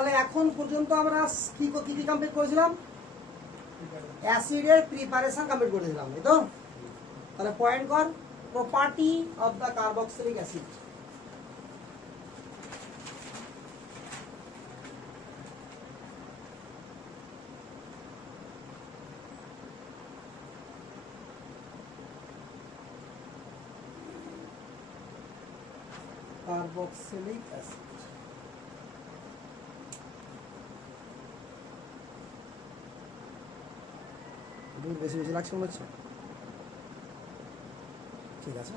তাহলে এখন পর্যন্ত আমরা কি কি কমপ্লিট করেছিলাম? অ্যাসিডের প্রিপারেশন কমপ্লিট করেছিলাম, তাই তো? তাহলে পয়েন্ট কর, property of the carboxylic acid. Carboxylic acid দূর বেশি বেশি লাগছে মনে হচ্ছে। ঠিক আছে,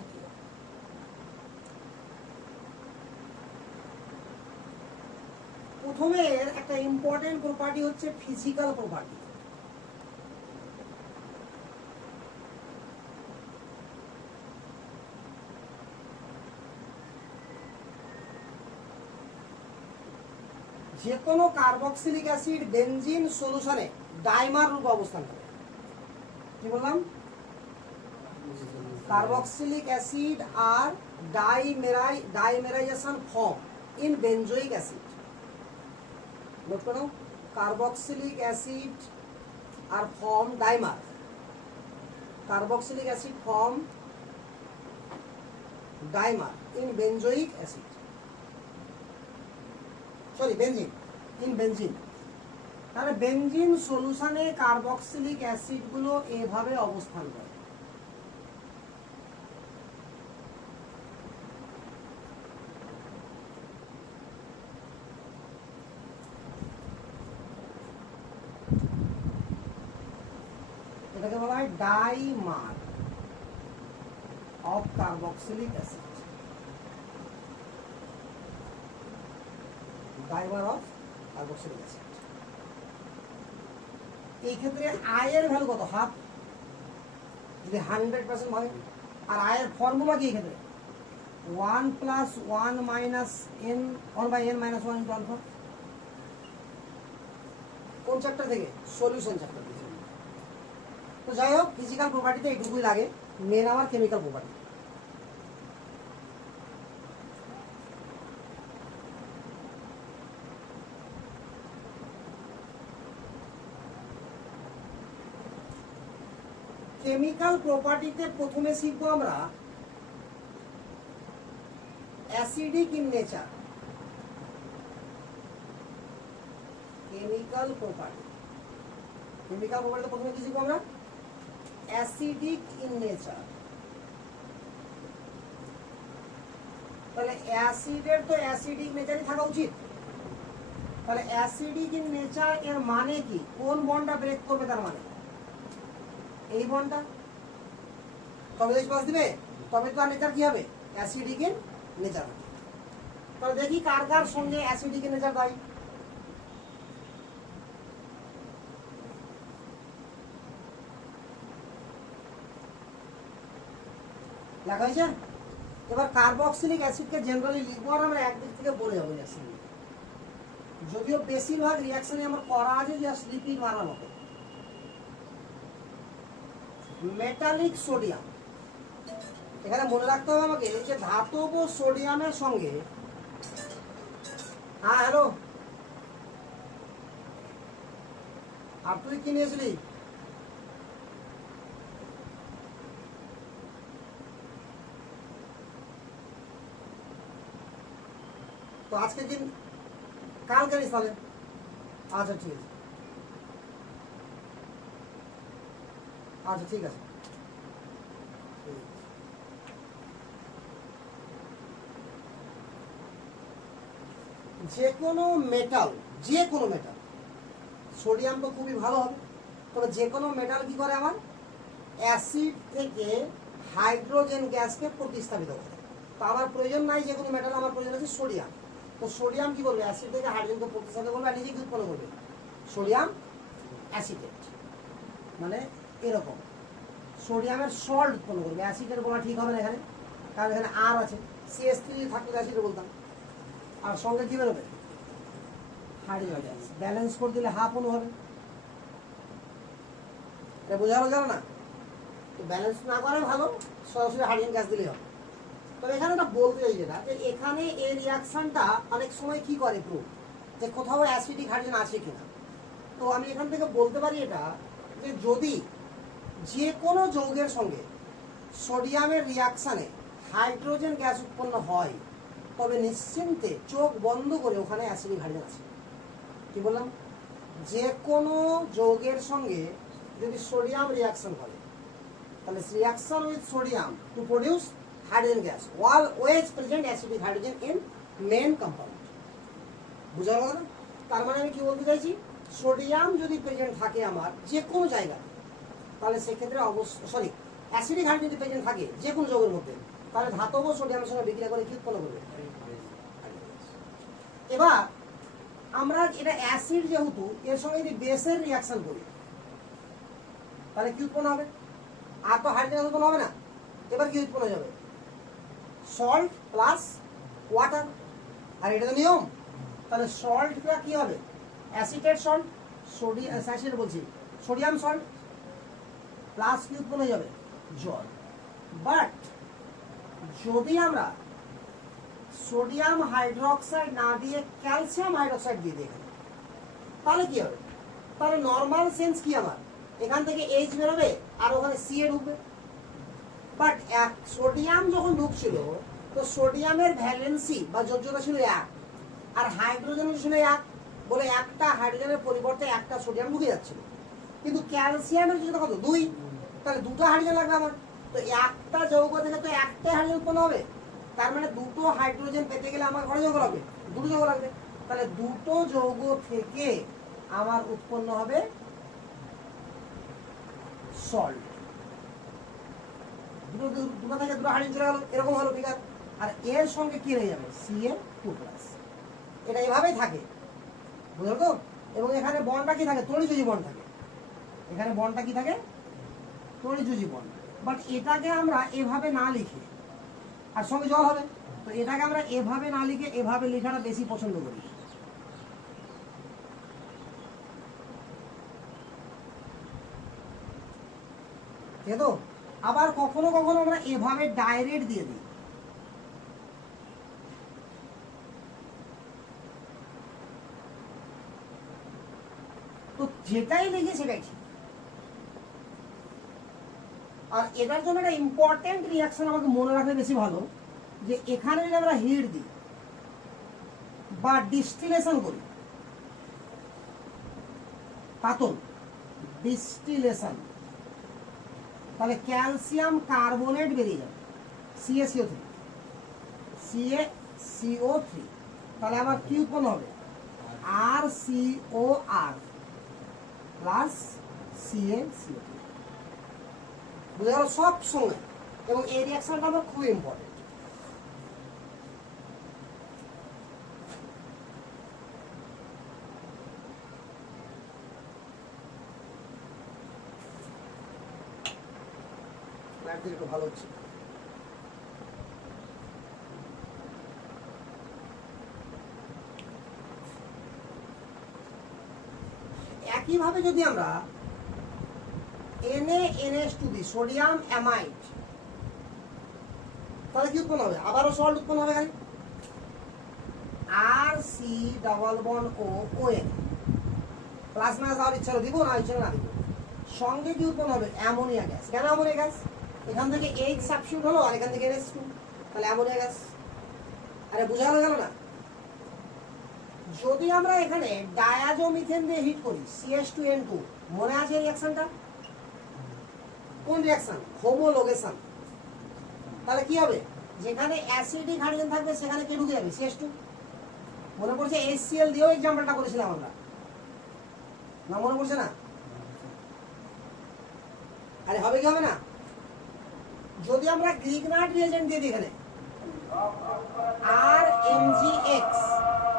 প্রথমে একটা ইম্পর্টেন্ট প্রপার্টি হচ্ছে ফিজিক্যাল প্রপার্টি। যে কোনো কার্বক্সিলিক অ্যাসিড বেনজিন সলিউশনে ডাইমার রূপে অবস্থান করে। কি বললাম? কার্বক্সিলিক অ্যাসিড আর dimerisation form in benzoic acid. Note করো, কার্বক্সিলিক অ্যাসিড আর form dimer. Carboxylic acid form dimer in benzoic acid, sorry benzene, in benzene. তাহলে বেনজিন সলিউশনে কার্বক্সিলিক অ্যাসিড গুলো এভাবে অবস্থান করে। এটাকে বলা হয় dimer of carboxylic acid. Dimer of carboxylic acid. এই ক্ষেত্রে আয়ের ভ্যালু কত? হাফ, যদি 100% ভাবে। আর আয়ের ফর্মুলা কি এক্ষেত্রে? 1 + 1 - n 1/n - 1 × আলফা। কোন চ্যাপ্টার থেকে? সলিউশন চ্যাপ্টার থেকে। তো যাই হোক, ফিজিক্যাল প্রপার্টিতে এইটুকুই লাগে, মেন আমার কেমিক্যাল প্রপার্টি। কেমিক্যাল প্রপার্টিতে প্রথমে শিখবো আমরা অ্যাসিডিক ইন নেচার। কেমিক্যাল প্রপার্টিতে প্রথমে কি শিখবো আমরা? Acidic in nature. তাহলে অ্যাসিডের তো অ্যাসিডিক নেচারই থাকা উচিত। তাহলে অ্যাসিডিক ইন নেচার এর মানে কি? কোন বন্ডটা ব্রেক করবে? তার মানে এই বন্ডটা। তবে পাস দিবে, তবে তো আর নেচার কি হবে? Acidic in nature. তাহলে দেখি কার কার সঙ্গে অ্যাসিডিক ইন নেচার দায়ী। লেখা হয়েছে? এবার কার্বক্সিলিক অ্যাসিডকে জেনারেলি লিখবো আর আমরা একদিক থেকে বলে যাবো রিয়াকশন। যদিও বেশিরভাগ রিয়াকশনে আমার করা আছে জাস্ট লিপিড মারার মতো। মেটালিক সোডিয়াম, এখানে মনে রাখতে হবে আমাকে যে ধাতব সোডিয়ামের সঙ্গে, হ্যাঁ হ্যালো, আর তুই কি নিয়েছিলি? তো আজকে দিন কালকে নিস তাহলে। আচ্ছা ঠিক আছে, আচ্ছা ঠিক আছে। যে কোনো মেটাল, সোডিয়াম তো খুবই ভালো হবে, তবে যে কোনো মেটাল কি করে? আমার অ্যাসিড থেকে হাইড্রোজেন গ্যাসকে প্রতিস্থাপিত করে। তো আমার প্রয়োজন নাই যে কোনো মেটাল, আমার প্রয়োজন আছে সোডিয়াম। তো সোডিয়াম কি করবে? অ্যাসিড থেকে হাইড্রোজেনকে প্রতিস্থাপিত করবে আর নিজে কি উৎপন্ন করবে? Sodium acetate. মানে এরকম সোডিয়ামের সল্ট উৎপন্ন করবে। অ্যাসিডের বলা ঠিক হবে না এখানে, কারণ এখানে আর আছে। CH3 থাকলে অ্যাসিড বলতাম। আর সঙ্গে কি বেরোবে? Hydrogen gas. ব্যালেন্স করে দিলে হাফ অনু হবে। এটা বোঝানো গেল না? তো ব্যালেন্স না করে ভালো, সরাসরি হাইড্রোজেন গ্যাস দিলেই হবে। তবে এখানে একটা বলতে চাই যেটা, যে এখানে এই রিয়াকশনটা অনেক সময় কি করে প্রুফ, যে কোথাও অ্যাসিডিক হাইড্রোজেন আছে কিনা। তো আমি এখান থেকে বলতে পারি এটা যে যদি যে কোনো যৌগের সঙ্গে সোডিয়ামের রিয়াকশানে হাইড্রোজেন গ্যাস উৎপন্ন হয় তবে নিশ্চিন্তে চোখ বন্ধ করে ওখানে অ্যাসিডিক হাইড্রোজেন আছে। কি বললাম? যে কোনো যৌগের সঙ্গে যদি সোডিয়াম রিয়াকশন করে তাহলে reaction with sodium to produce hydrogen gas always present acidic hydrogen in main compound। বুঝা গেল না? তার মানে আমি কি বলতে চাইছি, সোডিয়াম যদি প্রেজেন্ট থাকে আমার যে কোনো জায়গায় তাহলে সেক্ষেত্রে সরি অ্যাসিডিক হাইড্রোজেন যদি প্রেজেন্ট থাকে যে কোনো যৌগের মধ্যে তাহলে ধাতব সোডিয়ামের সঙ্গে বিক্রিয়া করে কি উৎপন্ন করবে? এবার আমরা এটা অ্যাসিড যেহেতু এর সঙ্গে যদি বেসের রিয়াকশন করি তাহলে কি উৎপন্ন হবে? আর তো হাইড্রোজেন উৎপন্ন হবে না। এবার কি উৎপন্ন যাবে? Salt plus water. আর এটা তো নিয়ম। তাহলে সল্টটা কি হবে? অ্যাসিটেট সল্ট, সোডিয়াম বলছি সোডিয়াম সল্ট প্লাস কি উৎপন্ন যাবে? জল। বাট যদি আমরা সোডিয়াম হাইড্রোক্সাইড না দিয়ে ক্যালসিয়াম হাইড্রোক্সাইড দিয়ে দিই তাহলে কি হবে? তাহলে নর্মাল সেন্স কি আমার, এখান থেকে এইচ বেরোবে আর ওখানে সি এ ঢুকবে। বাট সোডিয়াম যখন ঢুকছিল তো সোডিয়ামের ভ্যালেন্সি বা যোজ্যতা ছিল 1 আর হাইড্রোজেন ছিল 1 বলে একটা হাইড্রোজেনের পরিবর্তে একটা সোডিয়াম ঢুকে যাচ্ছিল। কিন্তু ক্যালসিয়ামের যোজ্যতা কত? 2। তাহলে দুটো হাইড্রোজেন লাগবে আমার। তো একটা যৌগ থেকে তো একটাই হাইড্রোজেন উৎপন্ন হবে। তার মানে দুটো হাইড্রোজেন পেতে গেলে আমার কত যৌগ লাগবে? দুটো যৌগ লাগবে। তাহলে দুটো যৌগ থেকে আমার উৎপন্ন হবে সল্ট। দুটো থেকে দুটো হাইড্রোজেন চলে গেল, এরকম হলো ফিগার। আর এর সঙ্গে কি রয়ে যাবে? Cl2+। এটা এভাবেই থাকে, বুঝলো তো? এবং এখানে বন্ডটা কি থাকে? তড়িৎযোজী বন্ড থাকে। এখানে বন্ডটা কি থাকে? তড়িৎযোজী বন্ড। বাট এটাকে আমরা এভাবে না লিখে, আর সঙ্গে জল হবে, তো এটাকে আমরা এভাবে না লিখে এভাবে লেখাটা বেশি পছন্দ করি। ঠিক তো? আবার কখনো কখনো আমরা এভাবে ডাইরেক্ট দিয়ে দিই। তো যেটাই লিখি সেটাই ঠিক। আর এটার জন্য একটা ইম্পর্টেন্ট রিয়াকশন আমাকে মনে রাখলে বেশি ভালো, যে এখানে যদি আমরা হিট দিই বা ডিস্টিলেশন করি, পাতন ডিস্টিলেশন, তাহলে ক্যালসিয়াম কার্বনেট বেরিয়ে যাবে, CaCO3 CaCO3। তাহলে আমার কি উৎপন্ন হবে? RCOR plus CaCO3। বুঝা গেল? সব সময়। এবং এই রিয়াকশনটা আমার খুব ইম্পর্টেন্ট। একটু ভালো হচ্ছে। একইভাবে যদি আমরা NaNH2 দিই, সোডিয়াম অ্যামাইড, তাহলে কি উৎপন্ন হবে? আবারও সল্ট উৎপন্ন হবে। খালি RC++OON প্লাস মাইনাস আর ইচ্ছা দিব না, ইচ্ছা না দিব। সঙ্গে কি উৎপন্ন হবে? Ammonia gas. কেন অ্যামোনিয়া গ্যাস? এখান থেকে H সাবস্টিটিউট হলো আর এখান থেকে NH2, তাহলে অ্যামোনিয়া গ্যাস। আরে বোঝা গেল না? যদি আমরা এখানে ডায়াজোমিথেন দিয়ে হিট করি, CH2N2, মনে আছে রিঅ্যাকশনটা? কোন রিঅ্যাকশন? হোমোলোগেশন। তাহলে কি হবে? যেখানে অ্যাসিডিক হাইড্রোজেন থাকবে সেখানে কে ঢুকে যাবে? CH2। মনে পড়ছে HCl দিয়েও এক্সাম্পলটা করেছিলাম আমরা, না মনে পড়ছে না? আরে হবে কি হবে না? যদি আমরা গ্রিগনার্ড রিয়েজেন্ট দিয়ে দিই এখানে RMgX,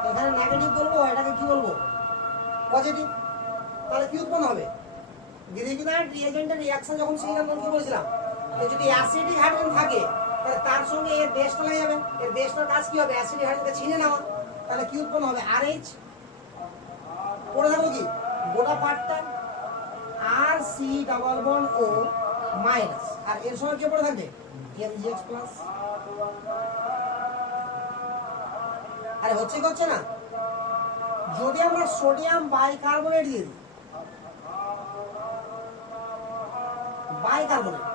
এখানে নেগেটিভ বলবো, এটাকে কি বলবো? পজিটিভ। তাহলে কি উৎপন্ন হবে? গ্রিগনার্ড রিয়েজেন্টের রিঅ্যাকশন যখন শিখলাম তখন কি বলেছিলাম? যে যদি অ্যাসিডিক হাইড্রোজেন থাকে তাহলে তার সঙ্গে এর বেসটা লেগে যাবে। এর বেসটার কাজ কি হবে? অ্যাসিডিক হাইড্রোজেনকে ছিনে নেওয়া। তাহলে কি উৎপন্ন হবে? RH। পড়ে থাকবো কি গোটা পার্টটা? RC++O-, আর এর সঙ্গে কি পড়ে থাকবে? MgX+। আরে হচ্ছে কি হচ্ছে না? যদি আমরা সোডিয়াম বাইকার্বনেট দিয়ে দিই, বাইকার্বনেট,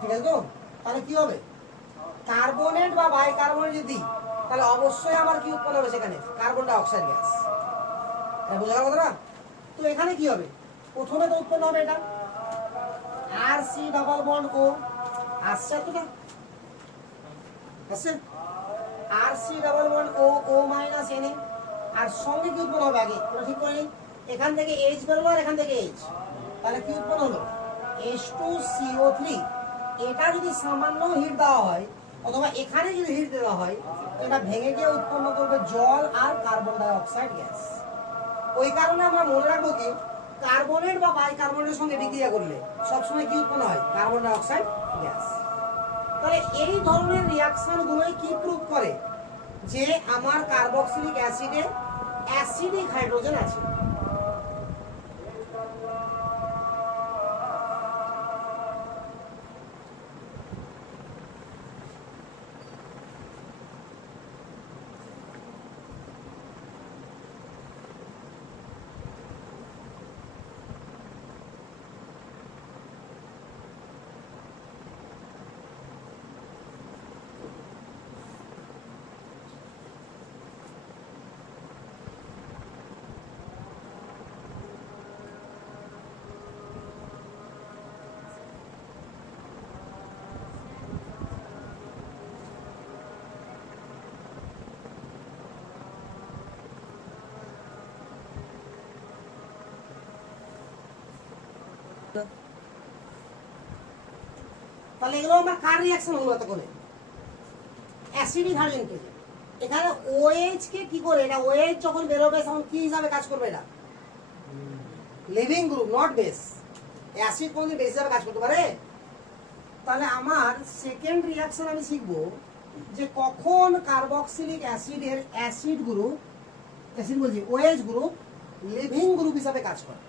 ঠিক আছে তো, তাহলে কি হবে, কার্বনেট বা বাইকার্বনেট যদি দিই তাহলে অবশ্যই আমার কি উৎপন্ন হবে সেখানে, কার্বন ডাই অক্সাইড গ্যাস। বোঝা গেল কথাটা? তো এখানে কি হবে, প্রথমে তো উৎপন্ন হবে এটা R C double bond O, আসছে এতটা, আসছে R C double bond O, O minus N A, আর সঙ্গে কি উৎপন্ন হবে, আগে তোমরা ঠিক করে নিই, এখান থেকে এইচ বেরোলো আর এখান থেকে এইচ, তাহলে কি উৎপন্ন হলো, H2CO3। এটা যদি সামান্য হিট দেওয়া হয় অথবা এখানে যদি হিট দেওয়া হয়, এটা ভেঙে গিয়ে উৎপন্ন করবে জল আর কার্বন ডাই অক্সাইড গ্যাস। ওই কারণে আমরা মনে রাখবো কি, কার্বনেট বা বাইকার্বনেটের সঙ্গে বিক্রিয়া করলে সবসময় কি উৎপন্ন হয়, কার্বন ডাই অক্সাইড গ্যাস। তাহলে এই ধরনের রিয়াকশন গুলোই কি প্রুভ করে, যে আমার কার্বক্সিলিক অ্যাসিডে অ্যাসিডিক হাইড্রোজেন আছে। তাহলে এগুলো আমার কার রিঅ্যাকশন হলো এতক্ষণে, অ্যাসিডিক হাইড্রোজেন পেয়েছে। এখানে OH কে কি করে, এটা OH যখন বেরোবে তখন কি হিসাবে কাজ করবে, এটা living group, not base. Acid কোনদিন বেস হিসাবে কাজ করতে পারে? তাহলে আমার সেকেন্ড রিঅ্যাকশন আমি শিখবো যে কখন কার্বক্সিলিক অ্যাসিডের অ্যাসিড গ্রুপ, অ্যাসিড বলছি OH গ্রুপ লিভিং গ্রুপ হিসাবে কাজ করে।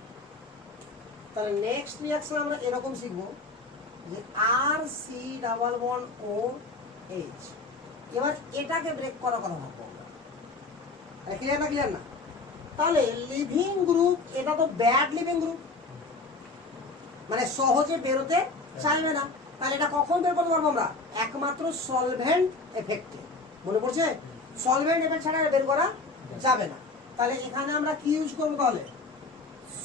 তাহলে নেক্সট রিঅ্যাকশন আমরা এরকম শিখবো যে R C double bond O H. এবার এটাকে ব্রেক করার কথা ভাববো আমরা, ক্লিয়ার না, ক্লিয়ার না? তাহলে লিভিং গ্রুপ, এটা তো ব্যাড লিভিং গ্রুপ, মানে সহজে বেরোতে চাইবে না। তাহলে এটা কখন বের করতে পারবো আমরা, একমাত্র সলভেন্ট এফেক্টে। মনে পড়ছে, সলভেন্ট এফেক্ট ছাড়া বের করা যাবে না। তাহলে এখানে আমরা কি ইউজ করবো, তাহলে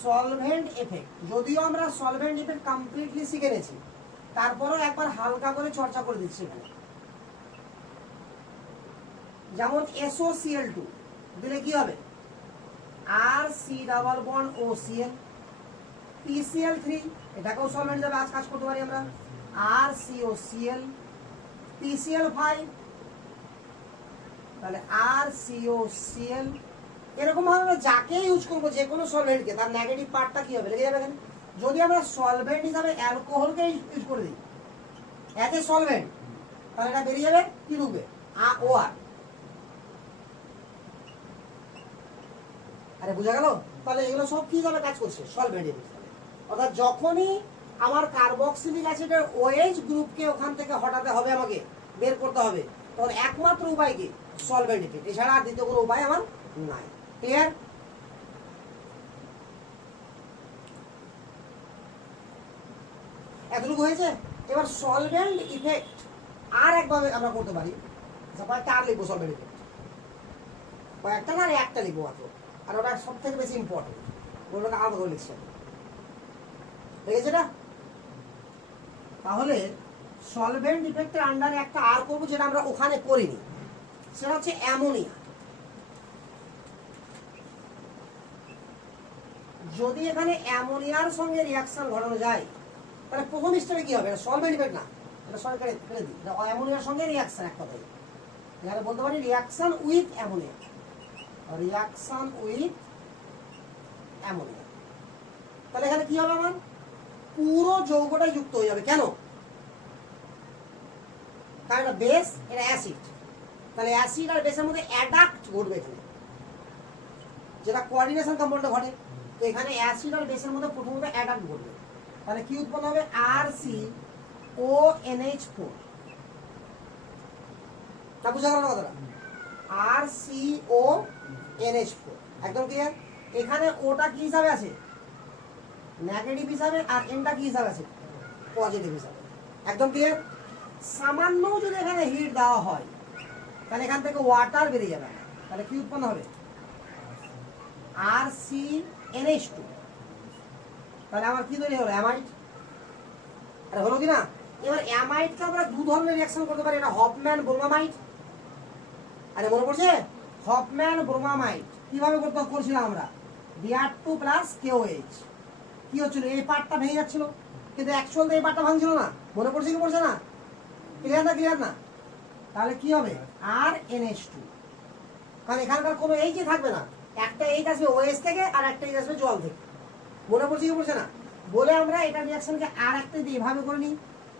সলভেন্ট এফেক্ট। যদিও আমরা সলভেন্ট এফেক্ট কমপ্লিটলি শিখে নিয়েছি, তারপরেও একবার হালকা করে চর্চা করে দিচ্ছি এখানে। যেমন SOCl2 দিলে কি হবে, R C double bond OCl, PCl3, এটাকেও সলভেন্ট হিসেবে আজ কাজ করতে পারি আমরা, আর COCl, PCl5, তাহলে আর COCl। এরকম ভাবে আমরা যাকে ইউজ করবো, যে কোনো সলভেন্টকে, তার নেগেটিভ পার্টটা কি হবে, লেগে যাবে এখানে। যদি আমরা সলভেন্ট হিসাবে অ্যালকোহলকে ইউজ করে দিই অ্যাজ এ সলভেন্ট, তাহলে এটা বেরিয়ে যাবে, কি ঢুকবে, OR। আরে বোঝা গেল? তাহলে এগুলো সব কি হিসাবে কাজ করছে, সলভেন্ট হিসাবে। অর্থাৎ যখনই আমার কার্বক্সিলিক অ্যাসিডের OH গ্রুপকে ওখান থেকে হটাতে হবে, আমাকে বের করতে হবে, তখন একমাত্র উপায় কি, সলভেন্ট এফেক্ট, এছাড়া আর দ্বিতীয় কোনো উপায় আমার নাই। ক্লিয়ার? এতটুকু হয়েছে। এবার সলভেন্ট ইফেক্ট আর একভাবে আমরা করতে পারি, কয়েকটা আর লিখবো সলভেন্ট ইফেক্ট, কয়েকটা না, একটা লিখবো মাত্র, আর ওটা সব থেকে বেশি ইম্পর্টেন্ট, ওগুলোকে আলাদা করে লিখছি। দেখেছে এটা? তাহলে সলভেন্ট ইফেক্টের আন্ডারে একটা আর করবো, যেটা আমরা ওখানে করিনি, সেটা হচ্ছে অ্যামোনিয়া। যদি এখানে অ্যামোনিয়ার সঙ্গে রিয়াকশন ঘটানো যায়, তাহলে প্রথম স্টেপে কি হবে, সলভেন্ট ইফেক্ট না, এটা সরকারে ফেলে দিই, এটা অ্যামোনিয়ার সঙ্গে রিয়াকশন, এক কথায় এখানে বলতে পারি reaction with ammonia, reaction with ammonia. তাহলে এখানে কি হবে, আমার পুরো যৌগটাই যুক্ত হয়ে যাবে। কেন? কারণ এটা বেস, এটা অ্যাসিড, তাহলে অ্যাসিড আর বেসের মধ্যে অ্যাডাক্ট ঘটবে এখানে, যেটা কোঅর্ডিনেশন কম্পাউন্ডে ঘটে। তো এখানে অ্যাসিড আর বেসের মধ্যে প্রথমত অ্যাডাক্ট ঘটবে, তাহলে কি উৎপন্ন হবে, RCONH4। তা বুঝা গেল না কথাটা? RCONH4 একদম ক্লিয়ার। এখানে ওটা কি হিসাবে আছে, নেগেটিভ হিসাবে, আর এনটা কি হিসাবে আছে, পজিটিভ হিসাবে। একদম ক্লিয়ার। সামান্য যদি এখানে হিট দেওয়া হয় তাহলে এখান থেকে ওয়াটার বেরিয়ে যাবে, তাহলে কি উৎপন্ন হবে, RCNH2। তাহলে আমার কি তৈরি হলো, অ্যামাইড। আরে হলো কি না? এবার অ্যামাইডকে আমরা দু ধরনের রিঅ্যাকশন করতে পারি, এটা হফম্যান ব্রোমামাইড। আরে মনে পড়ছে, হফম্যান ব্রোমামাইড কিভাবে করছিলাম আমরা, Br2 প্লাস KOH। কি হচ্ছিল, এই পার্টটা ভেঙে যাচ্ছিল, কিন্তু অ্যাকচুয়াল এই পার্টটা ভাঙছিল না। মনে পড়ছে কি পড়ছে না? ক্লিয়ার না, ক্লিয়ার না? তাহলে কি হবে, RNH2। কারণ এখানকার কোনো এইচ থাকবে না, একটা এইচ আসবে OH থেকে আর একটা এইচ আসবে জল থেকে। মনে পড়ছে কি পড়ছে না? বলে আমরা এটা রিঅ্যাকশনকে আর একটা দিয়ে এভাবে করে নিই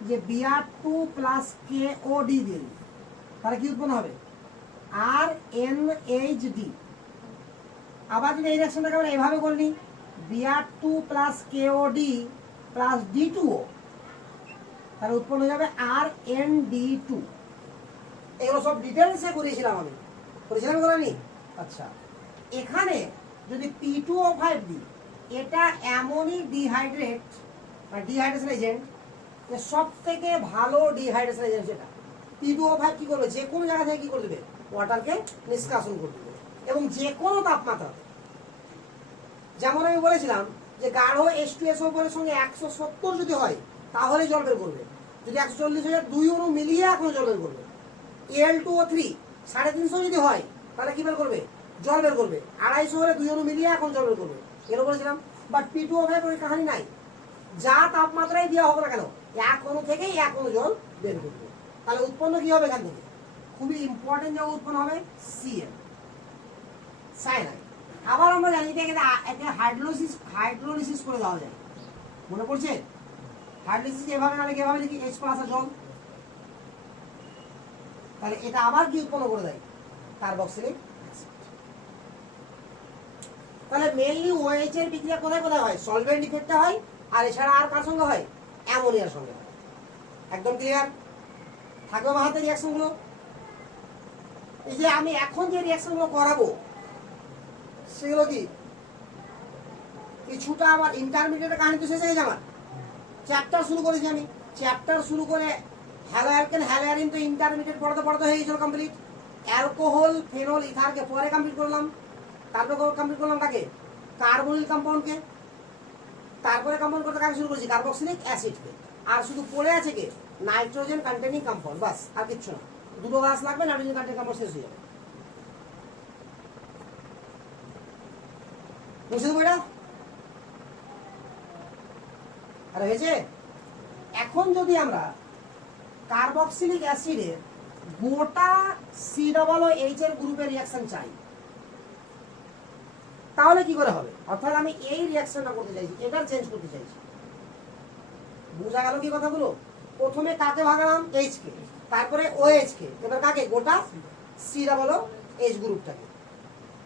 যে Br2 প্লাস KOD দিয়ে দিই, তাহলে কি উৎপন্ন হবে, RNHD। আবার যদি এই রিঅ্যাকশনটাকে আমরা এভাবে করে নিই Br2 plus KOD plus D2O, তাহলে উৎপন্ন হয়ে যাবে RND2। এগুলো সব ডিটেলসে করেছিলাম আমি, করেছিলাম করিনি? আচ্ছা, এখানে যদি P2O5 দিই, এটা এমনই ডিহাইড্রেট বা ডিহাইড্রেশন এজেন্ট, সব থেকে ভালো ডিহাইড্রেশন এজেন্ট সেটা। P2O5 কি করবে, যে কোনো জায়গা থেকে কি করে দেবে, ওয়াটারকে নিষ্কাশন করে দেবে, এবং যে কোনো তাপমাত্রা। যেমন আমি বলেছিলাম যে গাঢ় H2SO4 এর সঙ্গে 170 যদি হয় তাহলে জল বের করবে, যদি 140 হয়ে যায় 2 অণু মিলিয়ে এখনো জল বের করবে। Al2O3 350 যদি হয় তাহলে কি বের করবে, জল বের করবে। 250 হলে 2 অণু মিলিয়ে এখন জল বের করবে, এগুলো বলেছিলাম। বাট P2O5 ওই কাহিনী নাই, যা তাপমাত্রায় দেওয়া হবে না কেন এক অণু থেকেই এক অণু জল বের করবে। তাহলে উৎপন্ন কি হবে এখান থেকে, খুবই ইম্পর্টেন্ট যে উৎপন্ন হবে Cl, সায়ানাইড। আবার আমরা জানি যে একে হাইড্রোলিসিস করে দেওয়া যায়। মনে পড়ছে, হাইড্রোলিসিস এভাবে না, এভাবে লিখি H+ আর জল, তাহলে এটা আবার কি উৎপন্ন করে দেয়, কার্বক্সিলিক অ্যাসিড। তাহলে মেইনলি OH এর বিক্রিয়া কোথায় কোথায় হয়, সলভেন্ট ইফেক্টে হয়, আর এছাড়া আর কার সঙ্গে হয়, অ্যামোনিয়ার সঙ্গে হয়। একদম ক্লিয়ার থাকবে আমার হাতে রিঅ্যাকশনগুলো। এই যে আমি এখন যে রিঅ্যাকশনগুলো করাবো সেগুলো কি কিছুটা আমার ইন্টারমিডিয়েটের কাহিনী তো শেষ হয়ে গেছে। আমার চ্যাপ্টার শুরু করেছি, আমি চ্যাপ্টার শুরু করে হ্যালো অ্যালকেন হ্যালো অ্যারিন তো ইন্টারমিডিয়েট পড়াতে পড়াতে হয়ে গেছিল কমপ্লিট। অ্যালকোহল ফেনল ইথারকে পরে কমপ্লিট করলাম, তারপরে কমপ্লিট করলাম কাকে, কার্বনিল কম্পাউন্ডকে, তারপরে কম্পাউন্ড করতে কাকে শুরু করেছি, কার্বক্সিলিক অ্যাসিডকে। আর শুধু পড়ে আছে কে, নাইট্রোজেন কন্টেনিং কম্পাউন্ড, বাস আর কিচ্ছু না। দুটো গাছ লাগবে, নাইট্রোজেন কন্টেনিং কম্পাউন্ড শেষ হয়ে যাবে। বুঝতে দেবো এটা? আরে হয়েছে। এখন যদি আমরা কার্বক্সিলিক অ্যাসিডের গোটা COOH এর গ্রুপের রিঅ্যাকশন চাই তাহলে কি করে হবে, অর্থাৎ আমি এই রিঅ্যাকশনটা করতে চাইছি, এটার চেঞ্জ করতে চাইছি। বোঝা গেল কি কথাগুলো? প্রথমে কাকে ভাগালাম, H কে, তারপরে OH কে, এবার কাকে, গোটা COOH গ্রুপটাকে।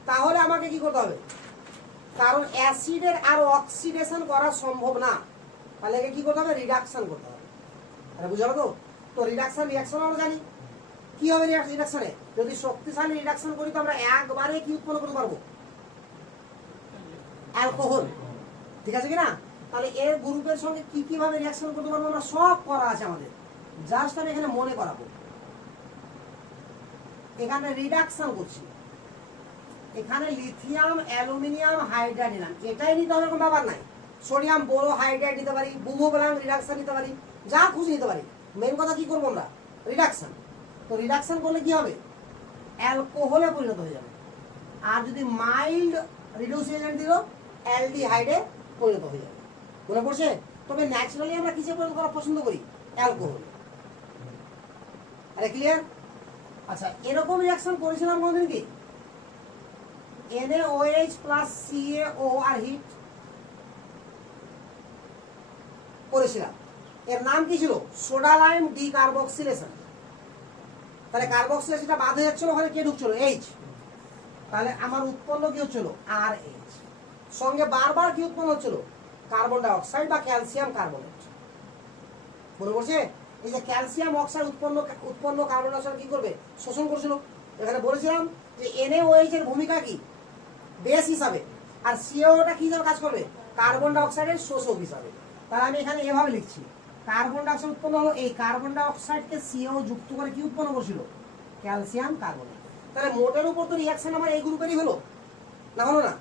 তাহলে আমাকে কি করতে হবে, কারণ অ্যাসিডের আর অক্সিডেশন করা সম্ভব না, তাহলে কি করতে হবে, রিডাকশন করতে হবে। আরে বুঝা গেল তো? রিডাকশন রিঅ্যাকশন আমরা জানি কি হবে, রিডাকশনে যদি শক্তিশালী রিডাকশন করি তো আমরা একবারে কি উৎপন্ন করতে পারবো, অ্যালকোহল। ঠিক আছে কিনা? তাহলে এর গ্রুপের সঙ্গে কি কিভাবে রিঅ্যাকশন করতে পারবো আমরা সব করা আছে আমাদের, জাস্ট আমি এখানে মনে করাবো। এখানে রিডাকশন করছি, এখানে লিথিয়াম অ্যালুমিনিয়াম হাইড্রাইড নিলাম, এটাই নিতে হবে কোনো ব্যাপার নাই। সোডিয়াম বোরো হাইড্রাইড নিতে পারি, বুভোগ্রাম রিডাকশন নিতে পারি, যা খুশি নিতে পারি। মেন কথা কি করবো আমরা, রিডাকশন। তো রিডাকশন করলে কি হবে, অ্যালকোহলে পরিণত হয়ে যাবে। আর যদি মাইল্ড রিডিউসিং এজেন্ট দিল, অ্যালডিহাইডে পরিণত হয়ে যাবে। মনে পড়ছে? তবে ন্যাচারালি আমরা কিসে পরিণত করা পছন্দ করি, অ্যালকোহল। আরে ক্লিয়ার? আচ্ছা, এরকম রিঅ্যাকশন করেছিলাম কোনদিন কি, NaOH প্লাস CaO আর হিট করেছিলাম। এর নাম কি ছিল, সোডা লাইম ডিকার্বক্সিলেশন। তাহলে কার্বক্সিলেশনটা বাদ হয়ে যাচ্ছিল, ওখানে কে ঢুকছিল, H। তাহলে আমার উৎপন্ন কি হচ্ছিল, RH। সঙ্গে বারবার কি উৎপন্ন হচ্ছিল, কার্বন ডাই অক্সাইড বা ক্যালসিয়াম কার্বনেট। মনে পড়ছে? এই যে ক্যালসিয়াম অক্সাইড উৎপন্ন কার্বন ডাই অক্সাইড কি করবে, শোষণ করছিল। এখানে বলেছিলাম যে NaOH এর ভূমিকা কি, বেস হিসাবে, আর CaOটা কি হিসাবে কাজ করবে, কার্বন ডাই অক্সাইডের শোষক হিসাবে। তাহলে আমি এখানে এভাবে লিখছি, কার্বন ডাই অক্সাইড উৎপন্ন হলো, এই কার্বন ডাই অক্সাইডকে CO যুক্ত করে কি উৎপন্ন করছিল, ক্যালসিয়াম কার্বনেট। তাহলে মোটের উপর তো রিয়াকশন আমার এই গ্রুপেরই হলো, না হলো না?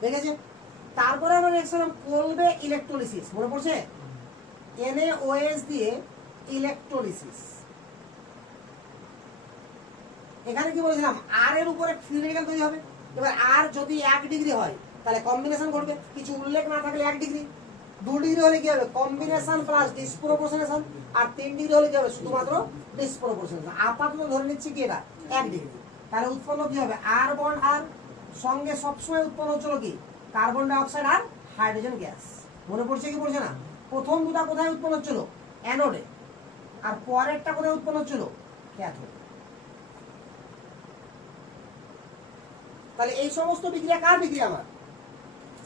ঠিক আছে, তারপরে আমরা রিয়াকশন করবে ইলেকট্রোলিসিস, মনে পড়ছে? NaOH দিয়ে ইলেকট্রোলিসিস। এখানে কি বলেছিলাম, আর এর উপরে ফ্রি রেডিক্যাল তৈরি হবে। এবার আর যদি 1 ডিগ্রি হয় তাহলে কম্বিনেশন করবে, কিছু উল্লেখ না থাকলে 1 ডিগ্রি, 2 ডিগ্রি হলে কি হবে, কম্বিনেশন প্লাস ডিসপ্রপোর্শনেশন, আর 3 ডিগ্রি হলে কি হবে, শুধুমাত্র ডিসপ্রপোর্শনেশন। আপাতত ধরে নিচ্ছি কি এটা 1 ডিগ্রি। তাহলে উৎপন্ন কি হবে, আর বন্ড আর, সঙ্গে সবসময় উৎপন্ন হচ্ছিল কি, কার্বন ডাই অক্সাইড আর হাইড্রোজেন গ্যাস। মনে পড়ছে কি পড়ছে না? প্রথম দুটা কোথায় উৎপন্ন হচ্ছিল, অ্যানোডে, আর পরেরটা কোথায় উৎপন্ন হচ্ছিল, ক্যাথোডে। তাহলে এই সমস্ত বিক্রিয়া কার বিক্রিয়া, আমার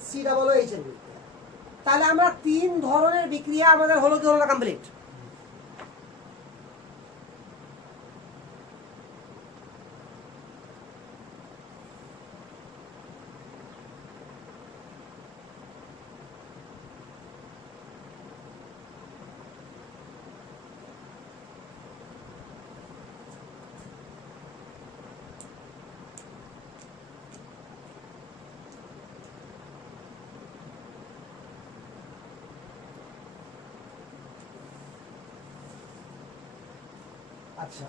COOH এর বিক্রিয়া। তাহলে আমরা 3 ধরনের বিক্রিয়া আমাদের হলো কি হলো না, কমপ্লিট। আচ্ছা,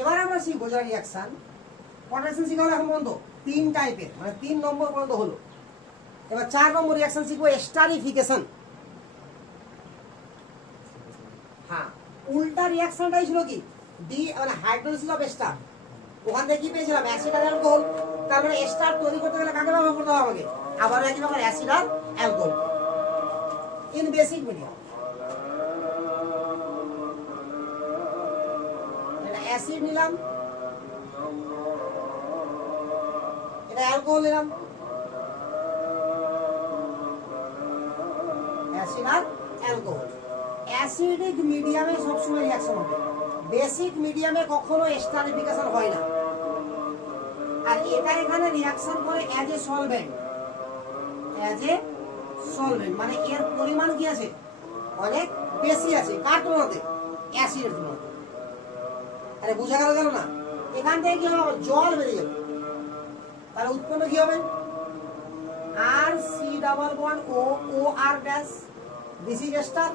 এবার আমরা শিখবো যারা রিয়াকশন, কটা রিয়াকশন শিখা হলো এখন পর্যন্ত, 3 টাইপের, মানে 3 নম্বর পর্যন্ত হলো। এবার 4 নম্বর রিয়াকশন শিখবো, এস্টারিফিকেশন। হ্যাঁ, উল্টা রিয়াকশনটাই ছিল কি, ডি মানে হাইড্রোলিসিস অফ এস্টার। ওখান থেকে কি পেয়েছিলাম, অ্যাসিড আর অ্যালকোহল। তার মানে এস্টার তৈরি করতে গেলে কাকে ব্যবহার করতে হবে আমাকে, আবার একই ব্যাপার, অ্যাসিড আর alcohol in basic medium. Acid নিলাম, এটা অ্যালকোহল নিলাম, অ্যাসিড আর অ্যালকোহল। অ্যাসিডিক মিডিয়ামে সবসময় রিয়াকশন হবে, বেসিক মিডিয়ামে কখনো এস্টারিফিকেশন হয় না। আর এটা এখানে রিয়াকশন করে as a solvent, as a solvent মানে এর পরিমাণ কি আছে, অনেক বেশি আছে, কার তুলনাতে, অ্যাসিডের তুলনাতে। আরে বুঝা গেল না? এখান থেকে কি হবে, জল বেরিয়ে যাবে। তাহলে উৎপন্ন কি হবে, R C double bond O O R dash, this is ester,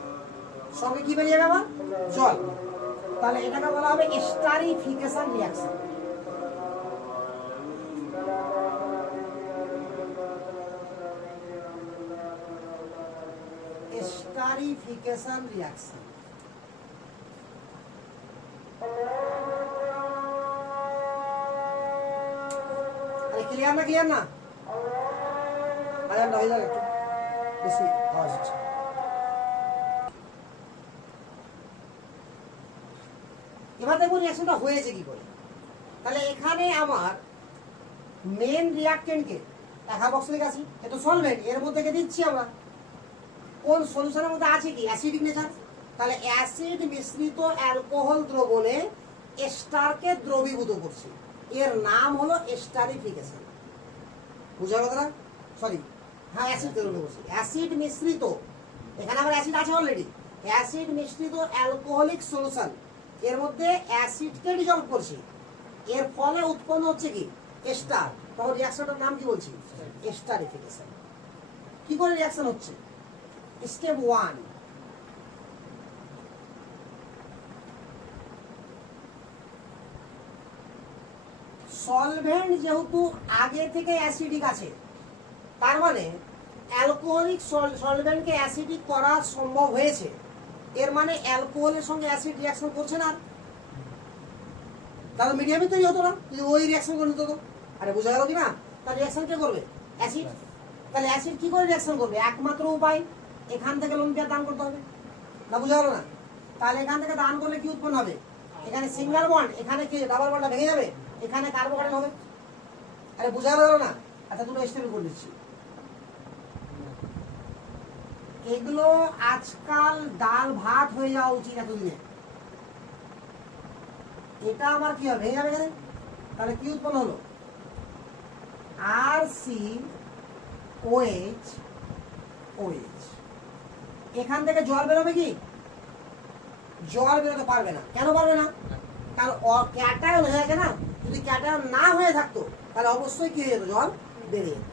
সঙ্গে কি বেরিয়ে যাবে আমার, জল। তাহলে এটাকে বলা হবে esterification reaction. Esterification reaction. Clear না, ক্লিয়ার না? আরে হয়ে যাবে, একটু বেশি আওয়াজ হচ্ছে। এবার দেখুন রিয়াকশনটা হয়েছে কি করে। তাহলে এখানে আমার মেন রিয়াক্টেন্টকে কার্বক্সিলিক অ্যাসিড, এটা সলভেন্ট, এর মধ্যে দিচ্ছি আমরা কোন সলিউশনের মধ্যে আছে কি, অ্যাসিডিক নেচার। তাহলে অ্যাসিড মিশ্রিত অ্যালকোহল দ্রবণে এস্টারকে দ্রবীভূত করছি, এর নাম হলো এস্টারিফিকেশন। বুঝা গেল না? সরি, হ্যাঁ, অ্যাসিড দ্রবীভূত করছি, অ্যাসিড মিশ্রিত, এখানে আবার অ্যাসিড আছে অলরেডি, অ্যাসিড মিশ্রিত অ্যালকোহলিক সলিউশন, এর মধ্যে অ্যাসিডকে ডিজলভ করছি, এর ফলে উৎপন্ন হচ্ছে কি, এস্টার। তখন রিয়াকশনটার নাম কি বলছি, এস্টারিফিকেশন। কি করে রিয়াকশন হচ্ছে, স্টেপ 1, সলভেন্ট যেহেতু আগে থেকে অ্যাসিডিক আছে, তার মানে অ্যালকোহলিক সলভেন্টকে অ্যাসিডিক করা সম্ভব হয়েছে, এর মানে অ্যালকোহলের সঙ্গে অ্যাসিড রিয়াকশন করছে না, তাহলে মিডিয়ামে তৈরি হতো না যদি ওই রিয়াকশন করে নিত। আরে বোঝা গেল কি না? তার রিয়াকশন কে করবে, অ্যাসিড। তাহলে অ্যাসিড কি করে রিয়াকশন করবে, একমাত্র উপায় এখান থেকে লোন পেয়ার দান করতে হবে, না বোঝা গেল না? তাহলে এখান থেকে দান করলে কি উৎপন্ন হবে, এখানে সিঙ্গেল বন্ড, এখানে কি ডাবল বন্ডটা ভেঙে যাবে, এখানে কার্বোকার্বন হবে। আরে বোঝা গেল না? আচ্ছা, দুটো স্টেপ করে দিচ্ছি। এগুলো আজকাল ডাল ভাত হয়ে যাওয়া উচিত এতদিনে। এটা আমার কি হবে, ভেঙে যাবে এখানে। তাহলে কি উৎপন্ন হলো, RCOH OH। এখান থেকে জল বেরোবে কি, জল বেরোতে পারবে না। কেন পারবে না, কারণ ক্যাটায়ন হয়ে গেছে না। যদি ক্যাটায়ন না হয়ে থাকতো তাহলে অবশ্যই কি হয়ে যেত, জল বেড়ে যেত।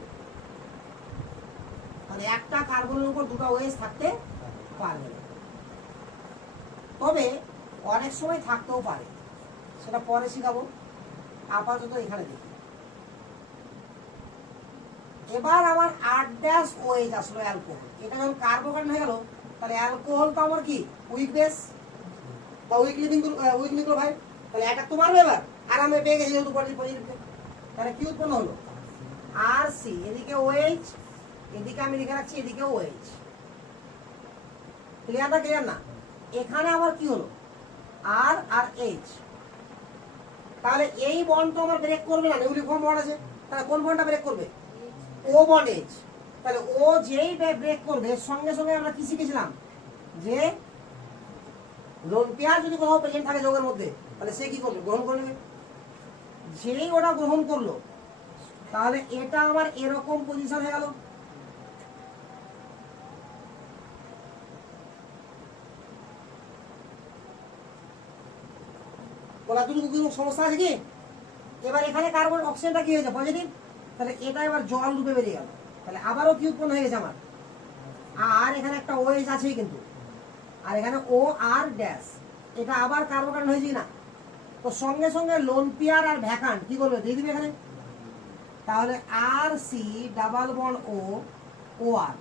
মানে একটা কার্বনের উপর দুটো OH থাকতে পারবে না। তবে অনেক সময় থাকতেও পারে, সেটা পরে শিখাবো। আপাতত এখানে দেখি। এবার আমার 8-OH আসলো অ্যালকোহল। এটা যখন কার্বোকার্বন হয়ে গেল তাহলে অ্যালকোহল তো আমার কি উইক বেস বা উইক নিউক্লিওফাইল। তাহলে এটা তো মারবে এবার, আর আমি পেয়ে গেছি যেহেতু পজিটিভ। তাহলে কি উৎপন্ন হলো, RC, এদিকে OH, এদিকে আমি লিখে রাখছি এদিকে OH। ক্লিয়ার না, ক্লিয়ার না? এখানে আবার কি হলো, R আর H। তাহলে এই বন্ড তো আমার ব্রেক করবে না, ইউনিফর্ম বন্ড আছে। তাহলে কোন বন্ডটা ব্রেক করবে, O বন্ড H। তাহলে ও যেই ব্রেক করবে সঙ্গে সঙ্গে আমরা কি শিখেছিলাম, যে লোন পেয়ার যদি কোথাও প্রেজেন্ট থাকে যোগের মধ্যে তাহলে সে কি করবে, গ্রহণ করে নেবে। যেই ওটা গ্রহণ করলো তাহলে এটা আমার এরকম পজিশন হয়ে গেল। সমস্যা আছে কি, এবার এখানে কার্বন অক্সিজেনটা কি হয়েছে, পজিটিভ। তাহলে এটা এবার জল রূপে বেরিয়ে গেল। তাহলে আবারও কি উৎপন্ন হয়ে গেছে আমার, আর এখানে একটা OH আছেই কিন্তু, আর এখানে OR ড্যাশ। এটা আবার কার্বোকার্বন হয়েছে না, তো সঙ্গে সঙ্গে লোন পেয়ার আর ভ্যাকান্ট কি করবে, দিয়ে দিবে এখানে। তাহলে RC double bond OR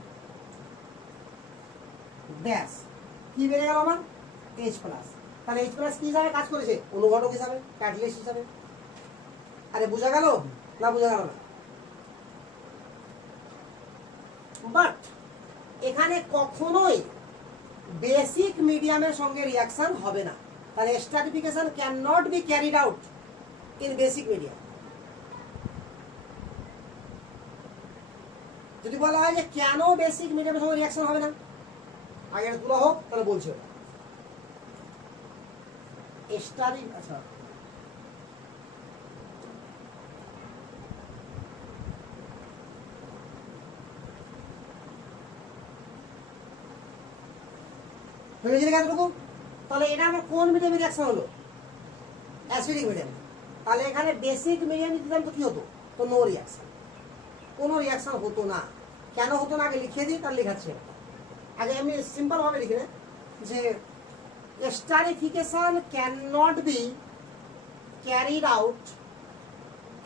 dash কি বেড়ে গেল আমার, H প্লাস। তাহলে H প্লাস কি হিসাবে কাজ করেছে, অনুঘটক হিসাবে, ক্যাটালিস্ট হিসাবে। আরে বোঝা গেল না, বোঝা গেল না? বাট এখানে কখনোই বেসিক মিডিয়ামের সঙ্গে রিয়াকশন হবে না। তাহলে stratification can not be carried out in basic medium. যদি বলা হয় যে কেন বেসিক মিডিয়ামের সঙ্গে রিয়াকশন হবে না, আগে এটা তোলা হোক তাহলে বলছে স্টারি। আচ্ছা তাহলে এটা আমার কোন মিডিয়ামে রিয়াকশন হলো, অ্যাসিডিক মিডিয়াম। তাহলে এখানে বেসিক মিডিয়াম দিতাম তো কি হতো, তো নো রিয়াকশন, কোনো রিয়াকশন হতো না। কেন হতো না আগে লিখে দিই, তার লেখাচ্ছে আগে আমি সিম্পল ভাবে লিখে নেই যে esterification cannot be carried out,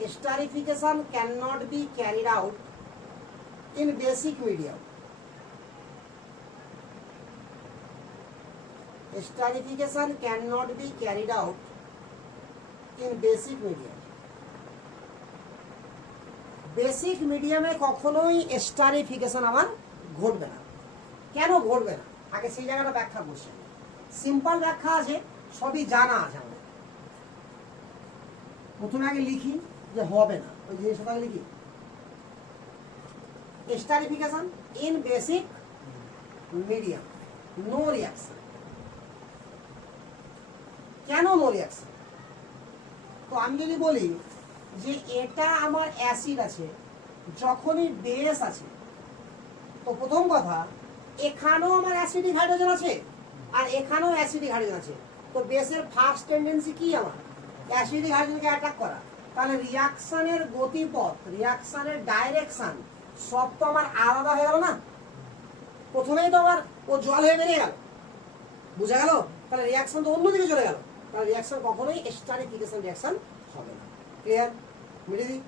esterification cannot be carried out in basic medium. Esterification cannot be carried out in basic medium. Basic মিডিয়ামে কখনোই স্টারিফিকেশন আমার ঘটবে না। কেন ঘটবে না, আগে সেই জায়গাটা ব্যাখ্যা করছি। সিম্পল ব্যাখ্যা আছে, সবই জানা আছে আমাদের। প্রথমে আগে লিখি যে হবে না, ওই জিনিসটা আগে লিখি, esterification in basic medium no reaction. কেন নো রিয়াকশন, তো আমি যদি বলি যে এটা আমার অ্যাসিড আছে, যখনই বেস আছে, তো প্রথম কথা এখানেও আমার অ্যাসিডিক হাইড্রোজেন আছে আর এখানেও অ্যাসিডিক হাইড্রোজেন আছে। তো বেসের ফার্স্ট টেন্ডেন্সি কি আমার, অ্যাসিডিক হাইড্রোজেনকে অ্যাটাক করা। তাহলে রিয়াকশনের গতিপথ, রিয়াকশনের ডাইরেকশন সব তো আমার আলাদা হয়ে গেল না। প্রথমেই তো আমার ও জল হয়ে বেরিয়ে গেল, বুঝা গেল? তাহলে রিয়াকশন তো অন্যদিকে চলে গেল। তাহলে রিয়াকশন কখনোই স্টারিফিকেশন রিয়াকশন হবে না। ক্লিয়ার? মিটে দিই।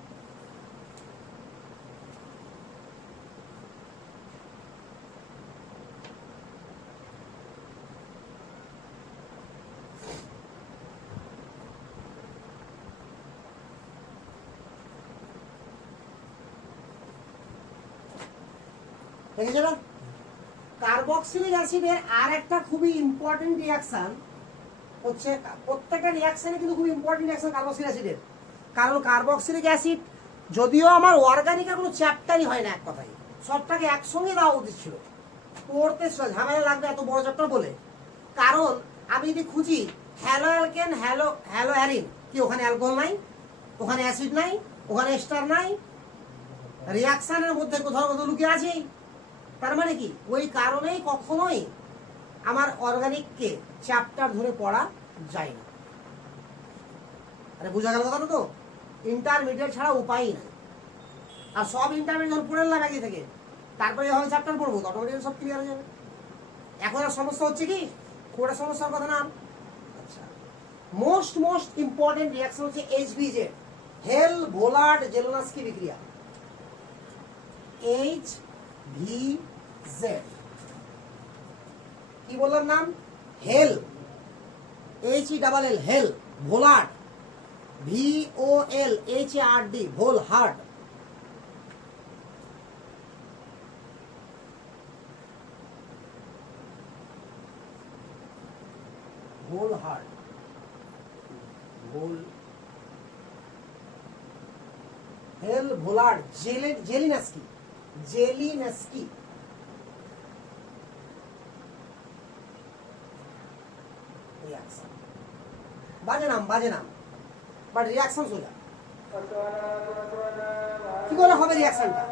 দেখেছো না, কার্বক্সিলিক অ্যাসিডের আর একটা খুবই ইম্পর্টেন্ট রিয়াকশন হচ্ছে, প্রত্যেকটা রিয়াকশনে কিন্তু খুব ইম্পর্টেন্ট রিয়াকশন কার্বক্সিলিক অ্যাসিডের। কারণ কার্বক্সিলিক অ্যাসিড যদিও আমার অর্গানিকের কোনো চ্যাপ্টারই হয় না, এক কথায় সবটাকে একসঙ্গে দেওয়া উচিত ছিল, পড়তে ঝামেলা লাগবে এত বড় চ্যাপ্টার বলে। কারণ আমি যদি খুঁজি hello alkane, hello hello arene, কি ওখানে অ্যালকোহল নাই, ওখানে অ্যাসিড নাই, ওখানে এস্টার নাই, রিয়াকশনের মধ্যে কোথাও কোথাও লুকিয়ে আছে। তার মানে কি, ওই কারণেই কখনোই আমার অর্গানিককে চ্যাপ্টার ধরে পড়া যায় না। আরে বোঝা গেল কথাটা তো? ইন্টারমিডিয়েট ছাড়া উপায়ই নাই। আর সব ইন্টারমিডিয়েট যখন পড়ে নিলাম আগে থেকে, তারপরে যখন চ্যাপ্টার পড়বো অটোমেটিক সব ক্লিয়ার হয়ে যাবে। এখন আর সমস্যা হচ্ছে কি, খুব একটা সমস্যার কথা না। আচ্ছা, মোস্ট ইম্পর্টেন্ট রিয়াকশন হচ্ছে HBZ, হেল ভোলার্ড জেলোনাস্কি বিক্রিয়া। HBZ কি বললাম নাম? হেল, HELL, হেল, ভোলার্ড, VOLHARD, ভোলহার্ড। ভোলহার্ড, হেল ভোলার্ড জেলিনাস্কি, জেলিনাস্কি। বাজে নাম বাট রিয়াকশন সোজা। কি করে হবে রিয়াকশনটা?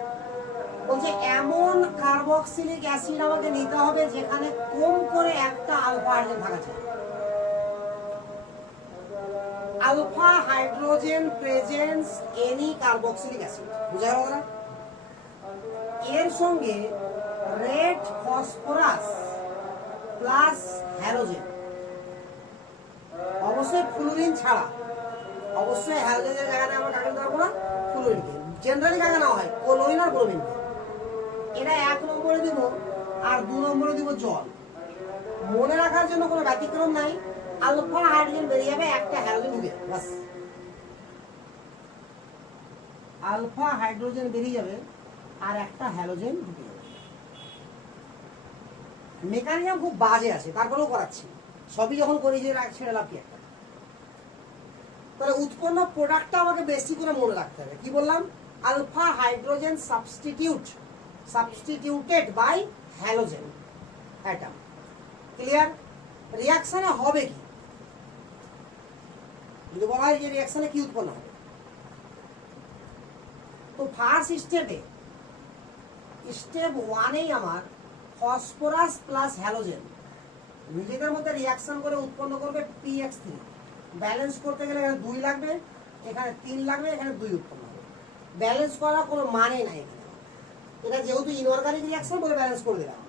বলছে এমন কার্বক্সিলিক অ্যাসিড আমাকে নিতে হবে যেখানে কম করে একটা আলফা হাইড্রোজেন থাকা চাই। Alpha hydrogen presence any carboxylic acid, বুঝা গেল না? এর সঙ্গে রেড ফসফরাস প্লাস হ্যালোজেন, অবশ্যই ফ্লুরিন ছাড়া, অবশ্যই হ্যালোজেনের জায়গাতে আমরা কাকে দেবো না, ফ্লুরিনকে। জেনারেলি কাকে নেওয়া হয়, ক্লোরিন আর ব্রোমিনকে। এটা 1 নম্বরে দিব আর 2 নম্বরে দিব জল। মনে রাখার জন্য কোনো ব্যতিক্রম নাই, আলফা হাইড্রোজেন বেরিয়ে যাবে, একটা হ্যালোজেন ঢুকে যাবে, বাস। আলফা হাইড্রোজেন বেরিয়ে যাবে আর একটা হ্যালোজেন ঢুকে যাবে। মেকানিজম খুব বাজে আছে, তারপরেও করাচ্ছি। সবই যখন করি যে ছেড়ে লাভ কি একটা। তাহলে উৎপন্ন প্রোডাক্টটা আমাকে বেশি করে মনে রাখতে হবে। কি বললাম? Alpha hydrogen substituted by halogen atom. Clear? রিয়াকশনে হবে কি? যদি বলা হয় যে রিয়াকশনে কি উৎপন্ন হবে, তো ফার্স্ট স্টেপ 1-এই আমার ফসফরাস প্লাস হ্যালোজেন নিজেদের মধ্যে রিয়াকশন করে উৎপন্ন করবে PX3। ব্যালেন্স করতে গেলে এখানে 2 লাগবে, এখানে 3 লাগবে, এখানে 2 উৎপন্ন হবে। ব্যালেন্স করার কোনো মানে নাই এখানে। এটা যেহেতু ইনঅর্গানিক রিয়াকশন বলে ব্যালেন্স করে দিলাম।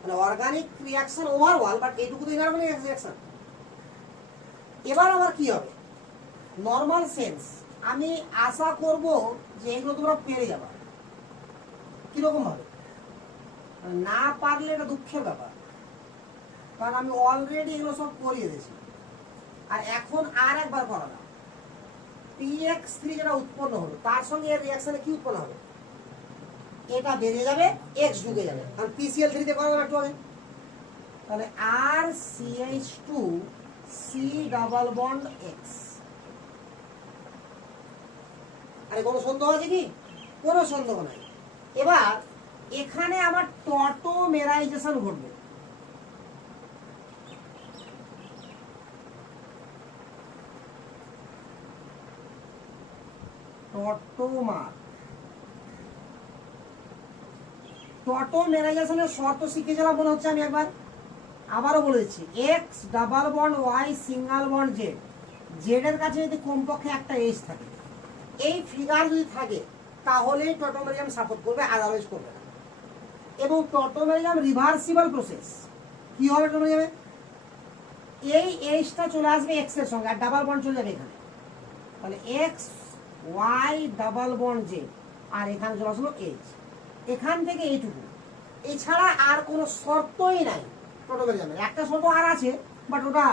মানে অর্গানিক রিয়াকশন ওভারঅল, বাট এইটুকু তো ইনঅর্গানিক রিয়াকশন। এবার আবার কি হবে? নর্মাল সেন্স আমি আশা করব যে এগুলো তোমরা পেরে যাবে। কিরকম হবে? না পারলে এটা দুঃখের ব্যাপার, কারণ আমি অলরেডি এগুলো সব করিয়ে দিয়েছি। আর এখন আর একবার করালাম। PX3 যেটা উৎপন্ন হলো তার সঙ্গে এর রিয়াকশনে কি উৎপন্ন হবে? এটা বেরিয়ে যাবে, X ঢুকে যাবে, কারণ PCl3 তে করালাম একটু আগে। তাহলে RCH2 C double bond X। আরে কোনো সন্দেহ আছে কি? কোনো সন্দেহ নাই। এবার এখানে আমার টটোমেরাইজেশন ঘটবে। টটোমেরাইজেশনের শর্ত শিখেছিলাম মনে হচ্ছে, আমি একবার আবারও বলেছি। X double bond Y single bond Z, Z এর কাছে যদি কমপক্ষে একটা H থাকে, এই ফিগার যদি থাকে তাহলেই টটোমেরিয়াম সাপোর্ট করবে, আদারওয়াইজ করবে না। এবং টটোমেরিয়াম রিভার্সিবল প্রসেস। কি হবে টটোমেরিয়ামে? এই Hটা চলে আসবে X এর সঙ্গে আর ডাবল বন্ড চলে যাবে এখানে। তাহলে X Y double bond Z আর এখানে চলে আসলো H। এখান থেকে এইটুকু, এছাড়া আর কোনো শর্তই নাই টটোমেরিয়ামের। একটা শর্ত আর আছে, বাট ওটা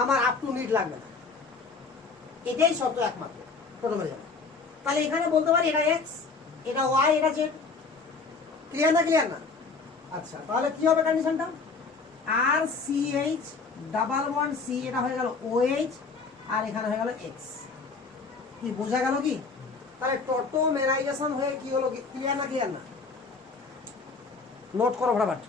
আমার আপ টু নিড লাগবে না। এটাই শর্ত একমাত্র টটোমেরিয়াম। তাহলে এখানে বলতে পারি এটা X, এটা Y, এটা Z। ক্লিয়ার না? ক্লিয়ার না? আচ্ছা, তাহলে কি হবে কন্ডিশনটা? RCH ডাবল বন্ড C, এটা হয়ে গেল OH আর এখানে হয়ে গেল X। কি বোঝা গেল কি? তাহলে টটোমেরাইজেশন হয়ে কি হলো? ক্লিয়ার না? ক্লিয়ার না? নোট করো ফটাফট।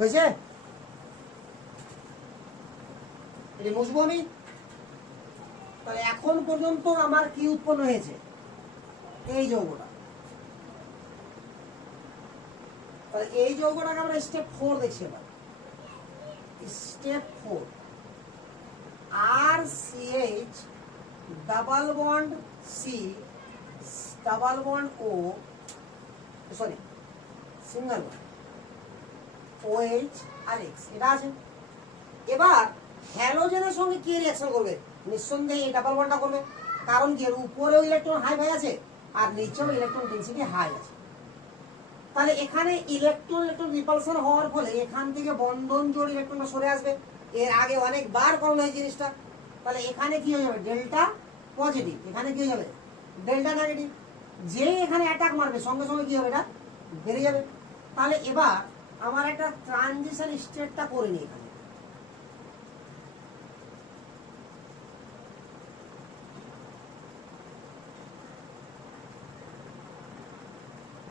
হয়েছে? এটি মুছবো আমি। তাহলে এখন পর্যন্ত আমার কি উৎপন্ন হয়েছে? এই যৌগটা। তাহলে এই যৌগটাকে আমরা স্টেপ 4 দেখছি এবার। Step 4 RCH double bond C double bond O sorry single OH আর X এটা আছে। এবার হ্যালোজেনের সঙ্গে কি রিঅ্যাকশন করবে? নিঃসন্দেহে এই ডাবল বন্ডটা করবে, কারণ কি এর উপরেও ইলেকট্রন হাই ভাই আছে আর নিচেও ইলেকট্রন ডেনসিটি হাই আছে। তাহলে এখানে ইলেকট্রন রিপালশন হওয়ার ফলে এখান থেকে বন্ধন জোড় ইলেকট্রনটা সরে আসবে। এর আগে অনেকবার করানো হয় জিনিসটা। তাহলে এখানে কি হয়ে যাবে? ডেল্টা পজিটিভ, এখানে কি হয়ে যাবে? Delta negative. যে এখানে অ্যাটাক মারবে সঙ্গে সঙ্গে কি হবে? এটা বেরিয়ে যাবে। তাহলে এবার আমার একটা ট্রানজিশন স্টেটটা করে নিই এখানে।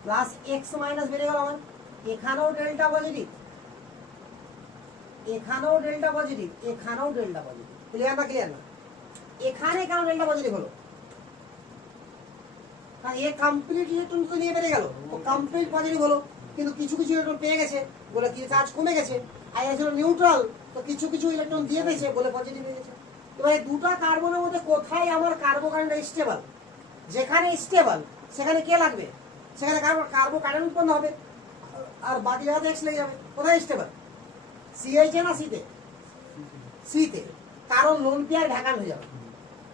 প্লাস এক্স মাইনাস বেরিয়ে গেল আমার। এখানেও ডেল্টা পজিটিভ, এখানেও ডেল্টা পজিটিভ, এখানেও ডেল্টা পজিটিভ। ক্লিয়ার না? ক্লিয়ার না? এখানে কেন ডেল্টা পজিটিভ হলো? কারণ এ কমপ্লিট ইলেকট্রন তো নিয়ে বেরিয়ে গেল, তো কমপ্লিট পজিটিভ হলো। কিন্তু কিছু কিছু ইলেকট্রন পেয়ে গেছে বলে কি চার্জ কমে গেছে, আর এর জন্য নিউট্রাল, তো কিছু কিছু ইলেকট্রন দিয়ে দিয়েছে বলে পজিটিভ হয়ে গেছে। এবার এই দুটো কার্বনের মধ্যে কোথায় আমার কার্বোকার্বনটা স্টেবল? যেখানে স্টেবল সেখানে কে লাগবে? সেখানে কার্বোকার্বন উৎপন্ন হবে, আর বাকি জায়গাতে এক্স লেগে যাবে। কোথায় স্টেবল? CH না সিতে? সিতে, কারণ লোন পেয়ার ভ্যাকান্ট হয়ে যাবে।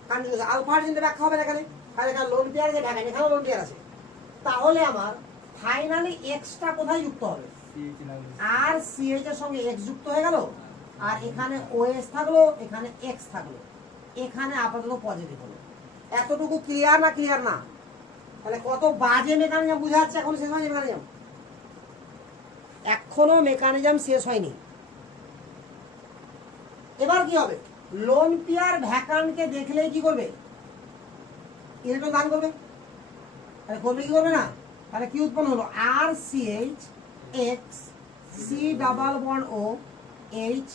কারণ আলফার জন্য ব্যাখ্যা হবে না এখানে, আর এখানে লোন পেয়ার যে ভ্যাকান্ট, এখানেও লোন পেয়ার আছে। তাহলে আমার ফাইনালি এক্সটা কোথায় যুক্ত হবে? আর CH এর সঙ্গে এক্স যুক্ত হয়ে গেল, আর এখানে OS থাকলো, এখানে এক্স থাকলো, এখানে আপাতত পজিটিভ হলো। এতটুকু ক্লিয়ার না? ক্লিয়ার না? তাহলে কত বাজে মেকানিজম বুঝা যাচ্ছে? এখন শেষ হয়নি মেকানিজম, এখনো মেকানিজম শেষ হয়নি। এবার কি হবে? লোন পেয়ার ভ্যাকান্টকে দেখলেই কি করবে? ইলেকট্রন দান করবে। তাহলে করবে কি করবে না? তাহলে কি উৎপন্ন হলো? RCH X C double bond O H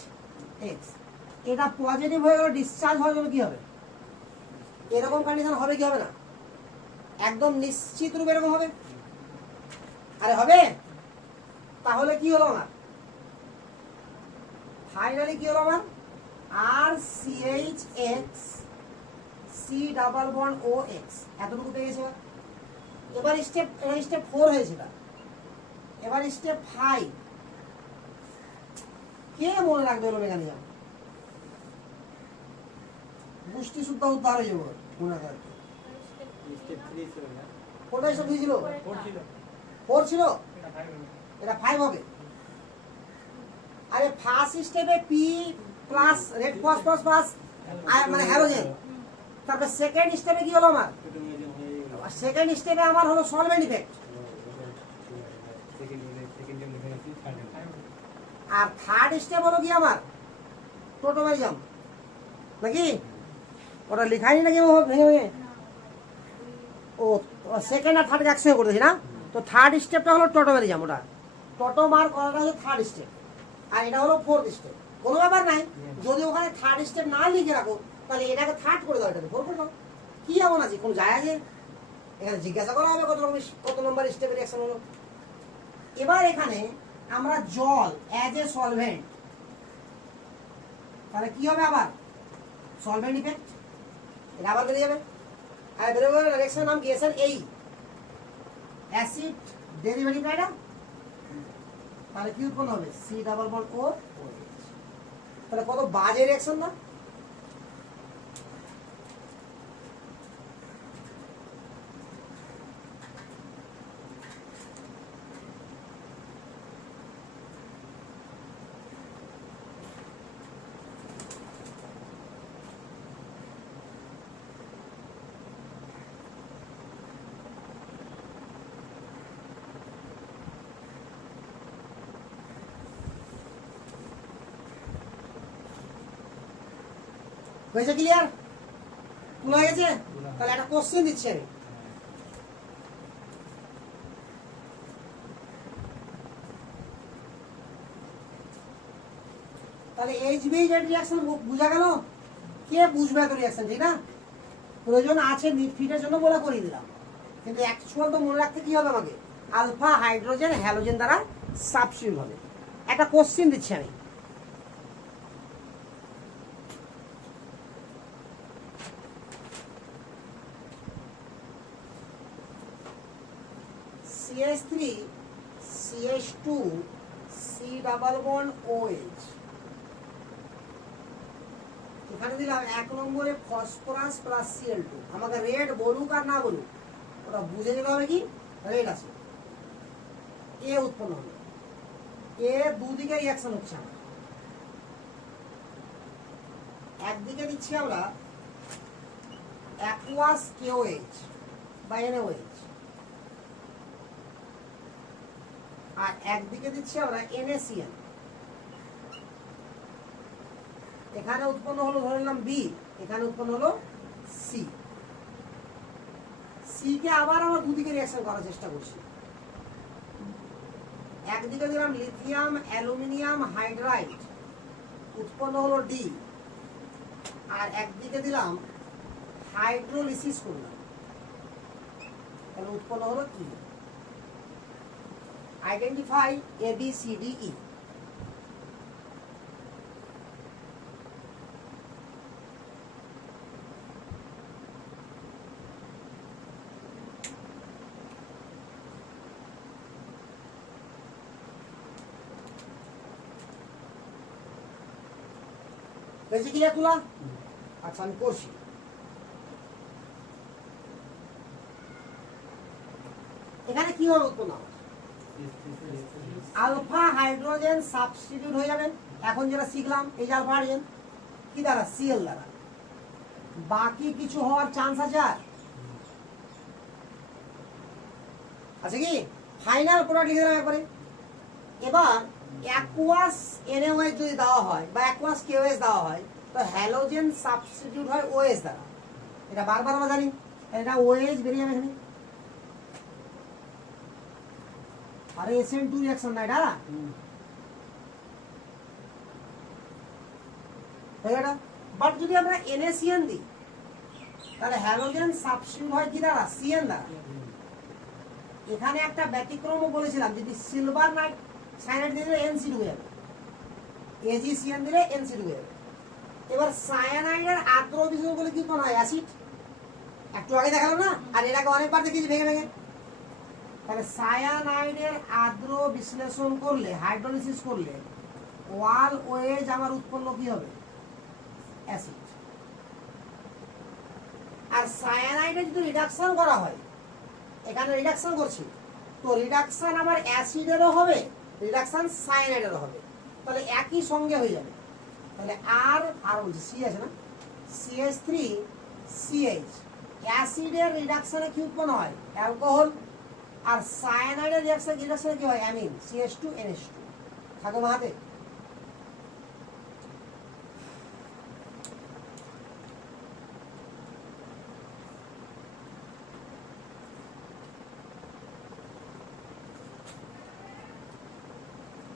X। এটা পজিটিভ হয়ে গেল, ডিসচার্জ হয়ে গেল, কি হবে? এরকম কন্ডিশন হবে কি হবে না? একদম নিশ্চিত রূপে এরকম হবে। আরে হবে। তাহলে কি হলো আমার? ফাইনালি কি হলো আমার? RCH X C double bond O X এতটুকু পেয়ে গেছে। এবার স্টেপ 4 হয়েছে। এবার স্টেপ 5 কে মনে রাখবে? হলো মেকানিজম পুষ্টি শুদ্ধ উদ্ধার হয়ে যাবে মনে রাখবে। কোথায় স্টেপ 3 ছিল? 4 ছিল, এটা 5 হবে। আরে ফার্স্ট স্টেপে P plus red phosphorus plus মানে হ্যালোজেন। তারপর সেকেন্ড স্টেপে কি হলো আমার? সেকেন্ড স্টেপে আমার হলো সলভেন্ট ইফেক্ট। আর থার্ড স্টেপ হলো কি আমার? টোটোমেরিজম নাকি? ওটা লেখাই নাকি ভেঙে ভেঙে? ও সেকেন্ড আর থার্ড একসঙ্গে করতেছি না? তো থার্ড স্টেপটা হলো টোটোমেরিজম। ওটা টোটোমার করাটা হলো থার্ড স্টেপ, আর এটা হলো ফোর্থ স্টেপ। কোনো ব্যাপার নাই, যদি ওখানে থার্ড স্টেপ না লিখে রাখো তাহলে এটাকে থার্ড করে দাও, এটাকে ফোর করে দাও। কি এমন আছে? কোন যায় আছে? এখানে জিজ্ঞাসা করা হবে কত নম্বর স্টেপে রিঅ্যাকশন হলো। এবার এখানে আমরা জল অ্যাজ এ সলভেন্ট, তাহলে কি হবে? আবার সলভেন্ট ইফেক্ট, এটা আবার বেরিয়ে যাবে। আর বেরিয়ে যাবে রিঅ্যাকশনের নাম কি? SN8 অ্যাসিড ডেরিভেটিভ না এটা? তাহলে কি উৎপন্ন হবে? C double bond O OH। তাহলে কত বাজে রিঅ্যাকশন না? হয়েছে? ক্লিয়ার? তোলা হয়ে গেছে? তাহলে একটা কোশ্চেন দিচ্ছি আমি। তাহলে HBZ রিঅ্যাকশন বুঝা গেল? কে বুঝবে এত রিঅ্যাকশন, ঠিক না? প্রয়োজন আছে নিট ফিটের জন্য বলে করিয়ে দিলাম, কিন্তু অ্যাকচুয়াল তো মনে রাখতে কি হবে আমাকে, আলফা হাইড্রোজেন হ্যালোজেন দ্বারা সাবস্টিটিউট হবে। একটা কোশ্চেন দিচ্ছি আমি, CH3 CH2 C double bond OH, এখানে দিলাম 1 নম্বরে ফসফরাস প্লাস Cl2। আমাকে রেড বলুক আর না বলুক ওটা বুঝে নিতে হবে কি রেড আছে। এ উৎপন্ন হলো, এ দুদিকে রিঅ্যাকশন হচ্ছে আমার, একদিকে দিচ্ছি আমরা অ্যাকুয়াস KOH বা NaOH, আর একদিকে দিচ্ছি আমরা NaCl। এখানে উৎপন্ন হলো ধরে নিলাম বি, এখানে উৎপন্ন হলো সি। সি কে আবার আমরা দুদিকে রিঅ্যাকশন করার চেষ্টা করছি। একদিকে দিলাম লিথিয়াম অ্যালুমিনিয়াম হাইড্রাইড, উৎপন্ন হলো ডি, আর একদিকে দিলাম হাইড্রোলিসিস করলাম, তাহলে উৎপন্ন হলো ই। Identify ABCDE। হয়েছে কি তুলা? আচ্ছা আমি করছি। এখানে কি হবে উৎপন্ন? আলফা হাইড্রোজেন সাবস্টিটিউট হয়ে যাবে। এখন যেটা শিখলাম এই যে আলফা হাইড্রোজেন কি দ্বারা, Cl দ্বারা। বাকি কিছু হওয়ার চান্স আছে আর আছে কি? ফাইনাল প্রোডাক্ট লিখে দিলাম একবারে। এবার অ্যাকুয়াস NaOH যদি দেওয়া হয় বা অ্যাকুয়াস KOH দেওয়া হয় তো হ্যালোজেন সাবস্টিটিউট হয় OH দ্বারা। এটা বারবার আমরা জানি, এটা OH বেরিয়ে যাবে এখানে। আরে SN2 রিঅ্যাকশন না এটা, এটা। বাট যদি আমরা NaCN দিই তাহলে হ্যালোজেন সাবস্টিটিউট হয় কি দ্বারা, CN দ্বারা। এখানে একটা ব্যতিক্রমও বলেছিলাম, যদি সিলভার নাইট সায়ানাইড দিলে NC2 হয়ে যাবে, AgCN দিলে NC2 হয়ে যাবে। এবার সায়ানাইডের আদ্র বিশিষ্ট বলে কি কোন হয়, অ্যাসিড। একটু আগে দেখালাম না, আর এটাকে অনেকবার দেখেছি ভেঙে ভেঙে। তাহলে সায়ানাইডের আদ্র বিশ্লেষণ করলে, হাইড্রোলিসিস করলে ওয়াল ওয়েজ আমার উৎপন্ন কি হবে, অ্যাসিড। আর সায়ানাইডে যদি রিডাকশন করা হয়, এখানে রিডাকশন করছি তো রিডাকশন আমার অ্যাসিডেরও হবে, রিডাকশন সায়ানাইডেরও হবে, তাহলে একই সঙ্গে হয়ে যাবে। তাহলে আর বলছি সি আছে না, CH3 CH, অ্যাসিডের রিডাকশনে কি উৎপন্ন হয়, অ্যালকোহল। আর সায়ানাইডের রিডাকশনে কি হয়, অ্যামিন, CH2 NH2। থাকো হাতে।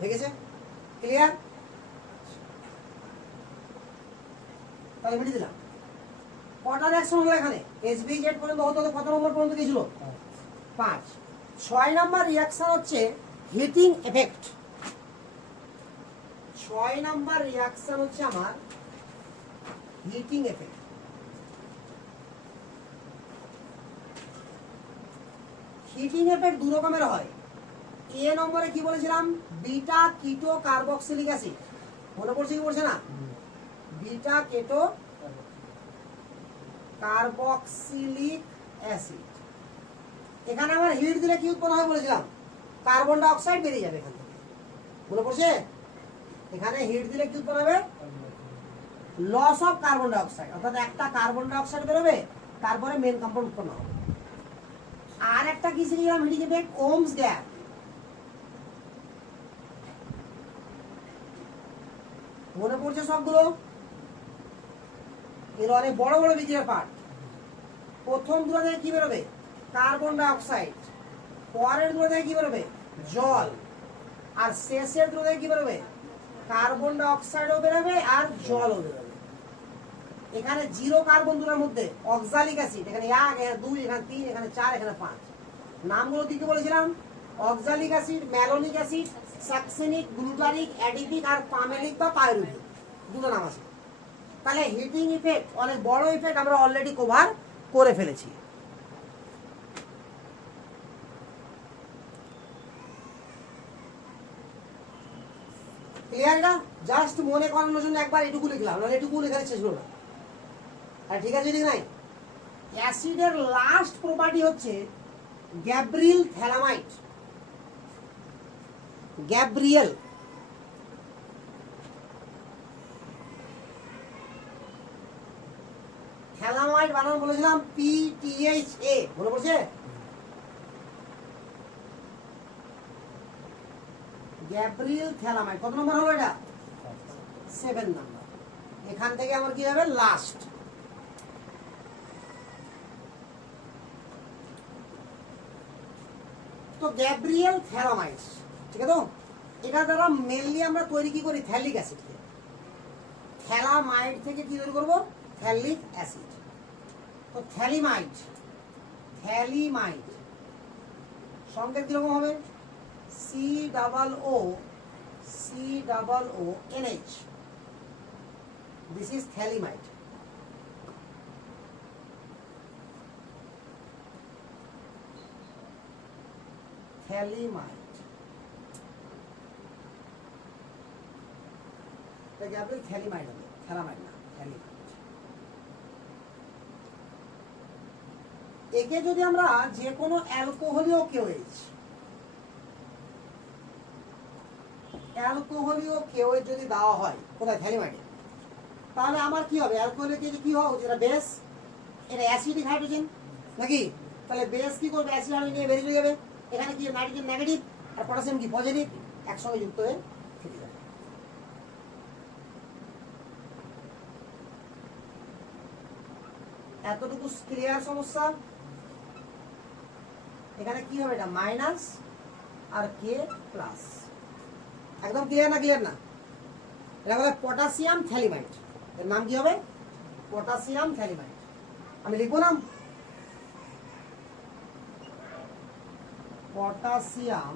ঠিক আছে, ক্লিয়ার? তাহলে মিটিয়ে দিলাম। কটা রিঅ্যাকশন হলো এখানে, HBZ পর্যন্ত হতে হতে কত নম্বর পর্যন্ত গিয়েছিল, 5। 6 নম্বর রিঅ্যাকশন হচ্ছে হিটিং এফেক্ট। 6 নম্বর রিঅ্যাকশন হচ্ছে আমার হিটিং এফেক্ট। হিটিং এফেক্ট দু রকমের হয়। এ নম্বরে কি বলেছিলাম, বিটা কিটো কার্বক্সিলিক অ্যাসিড, মনে পড়ছে কি পড়ছে না, বিটা কেটো কার্বক্সিলিক অ্যাসিড। এখানে আমার হিট দিলে কি উৎপন্ন হয় বলেছিলাম, কার্বন ডাই অক্সাইড বেরিয়ে যাবে এখান থেকে, মনে পড়ছে? এখানে হিট দিলে কি উৎপন্ন হবে, লস অফ কার্বন ডাই অক্সাইড, অর্থাৎ একটা কার্বন ডাই অক্সাইড বেরোবে, তারপরে মেন কম্পাউন্ড উৎপন্ন হবে। আর একটা কি শিখলাম হিটিং এফেক্ট, ওমস গ্যাপ। মনে পড়ছে সবগুলো? এর অনেক বড় বড় বিক্রিয়ার পার্ট। প্রথম দুটো থেকে কি বেরোবে, কার্বন ডাই অক্সাইড। পরের দুটো থেকে কি বেরোবে, জল। আর শেষের দুটো থেকে কি বেরোবে, কার্বন ডাই অক্সাইডও বেরোবে আর জলও বেরোবে। এখানে 0 কার্বন দুটোর মধ্যে অক্সালিক অ্যাসিড, এখানে 1, এখানে 2, এখানে 3, এখানে 4, এখানে 5। নামগুলো দিতে বলেছিলাম, oxalic acid, malonic acid, succinic, glutaric, adipic আর পামেলিক বা পাইরুভিক, দুটো নাম আছে। তাহলে হিটিং ইফেক্ট, অনেক বড় ইফেক্ট আমরা অলরেডি কভার করে ফেলেছি। ক্লিয়ার না? জাস্ট মনে করানোর জন্য একবার এটুকু লিখলাম, নাহলে এটুকু লেখা শেষ হলো না। আর ঠিক আছে, ঠিক নাই? অ্যাসিডের লাস্ট প্রপার্টি হচ্ছে গ্যাব্রিয়েল থ্যালামাইড। গ্যাব্রিয়েল থ্যালামাইড বানান বলেছিলাম PTHA, মনে পড়ছে? গ্যাব্রিয়েল থ্যালামাইড কত নম্বর হলো এটা? 7 নম্বর। এখান থেকে আমার কি হবে? লাস্ট। তো গ্যাব্রিয়েল থ্যালামাইড, ঠিক আছে? তো এটা দ্বারা মেনলি আমরা তৈরি কি করি? Phthalic acid. থ্যালামাইড থেকে কি তৈরি করবো? Phthalic acid. তো থ্যালিমাইড, থ্যালিমাইড সংকেত কিরকম হবে? COONH। This is thaliamide. Thaliamide. এটাকে আপনি থ্যালিমাইড হবে, থ্যালামাইড না, থ্যালিমাইড। একে যদি আমরা যে কোনো অ্যালকোহলীয় KOH, অ্যালকোহলীয় KOH যদি দেওয়া হয় কোথায়? থ্যালিমাইডে, তাহলে আমার কি হবে? অ্যালকোহলীয় KOH কি হওয়া উচিত? এটা বেস, এটা অ্যাসিডিক হাইড্রোজেন নাকি? তাহলে বেস কি করবে? অ্যাসিড হাইড্রোজেন নিয়ে বেরিয়ে যাবে। এখানে কি নাইট্রোজেন নেগেটিভ আর পটাশিয়াম কি পজিটিভ, একসঙ্গে যুক্ত হয়ে থেকে যাবে। এতটুকু ক্লিয়ার সমস্যা? এখানে কি হবে? এটা মাইনাস আর K প্লাস। একদম ক্লিয়ার না? ক্লিয়ার না? এটা বলে পটাশিয়াম থ্যালিমাইড। এর নাম কি হবে? পটাশিয়াম থ্যালিমাইড। আমি লিখবো নাম পটাশিয়াম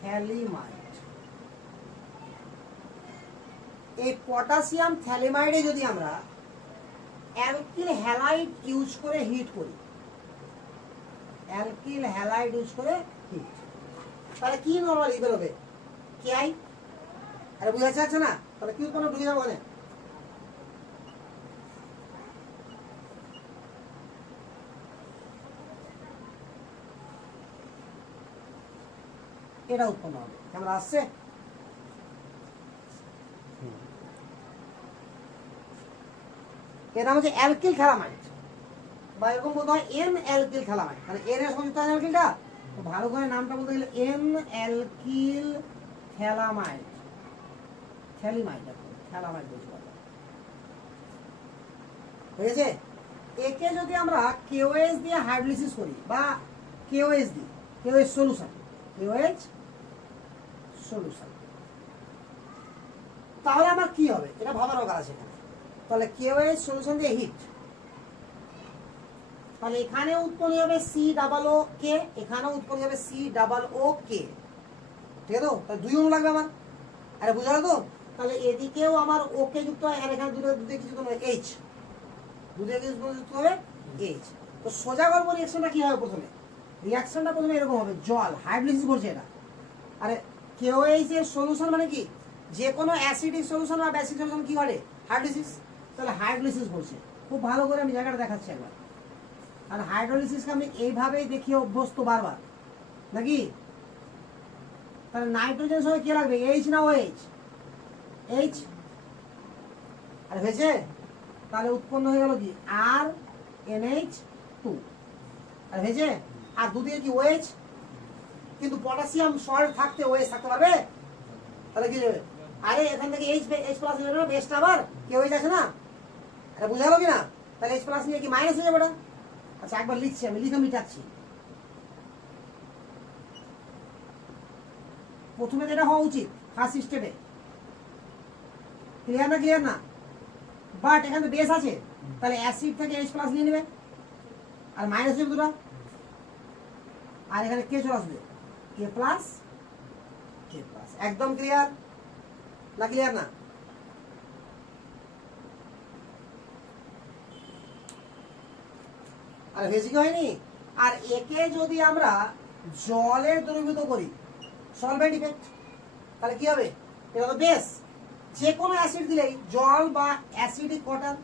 থ্যালিমাইড। এই পটাশিয়াম থ্যালিমাইডে যদি আমরা অ্যালকিল হ্যালাইড ইউজ করে হিট করি, অ্যালকিল হ্যালাইড ইউজ করে হিট, তাহলে কি নরমালি বেরোবে? KI। আরে বুঝা যাচ্ছে না? তাহলে কি উৎপন্ন ঢুকে যাবো? ওখানে এটা উৎপন্ন হবে। কেমন আসছে? এর নাম হচ্ছে অ্যালকিল থ্যালামাইড, বা এরকম বলতে হয় N অ্যালকিল থ্যালামাইড। মানে এর সঙ্গে যুক্ত হয় অ্যালকিলটা, ভালো করে নামটা বলতে গেলে N অ্যালকিল থ্যালামাইড। থ্যালিমাইড, থ্যালামাইড বলতে পারবো। হয়েছে? একে যদি আমরা KOH দিয়ে হাইড্রোলিসিস করি বা KOH দিই, KOH সলিউশন, KOH সলিউশন, তাহলে আমার কি হবে? এটা ভাবার দরকার আছে এখানে। তাহলে KOH সলিউশন দিয়ে হিট, তাহলে এখানে উৎপন্ন হবে COOK, এখানেও উৎপন্ন হবে COOK, ঠিক আছে? তো তাহলে 2 অণু লাগবে আমার। আরে বুঝা গেল তো? তাহলে এদিকেও আমার ওকে যুক্ত হয়, আর এখানে দুটো কিছু H, দুটো যুক্ত হবে H। তো সোজা করবো রিঅ্যাকশনটা কি হবে? প্রথমে রিঅ্যাকশনটা প্রথমে এরকম হবে, জল হাইড্রোলিসিস করছে এটা। আরে KOH এর সলিউশন মানে কি? যে কোনো অ্যাসিডিক সলিউশন বা বেসিক সলিউশন কি করে? হাইড্রোলিসিস। তাহলে হাইড্রোলিসিস করছে। খুব ভালো করে আমি জায়গাটা দেখাচ্ছি একবার। আর হাইড্রোলিসিসকে আমি এইভাবেই দেখিয়ে অভ্যস্ত বারবার, নাকি? তাহলে নাইট্রোজেন সঙ্গে কি লাগবে? H না OH? H। আর হয়েছে? তাহলে উৎপন্ন হয়ে গেল কি? RNH2। আর হয়েছে? আর দুদিকে কি OH? কিন্তু পটাশিয়াম সল্ট থাকতে OH থাকতে পারবে? তাহলে কি যাবে? আরে এখান থেকে H প্লাস নেবে না, বেস্ট আবার KOH আছে না? এটা বুঝা গেল কি না? তাহলে H প্লাস নিয়ে কি মাইনাস হয়ে যাবে? আচ্ছা, একবার লিখছি, আমি লিখে মিটাচ্ছি। প্রথমে তো এটা হওয়া উচিত ফার্স্ট স্টেপে। ক্লিয়ার না ক্লিয়ার না? বাট এখানে তো বেস আছে, তাহলে অ্যাসিড থেকে H প্লাস নিয়ে নেবে আর মাইনাস হবে দুটো, আর এখানে কে চলে আসবে কে প্লাস। একদম ক্লিয়ার না ক্লিয়ার না? আর হয়েছে কি হয়নি? আর একে যদি আমরা জলে দ্রবীভূত করি সলভেন্ট ইফেক্ট, তাহলে কি হবে? এটা তো বেস, যে কোনো অ্যাসিড দিলেই জল বা অ্যাসিডিক ওয়াটার,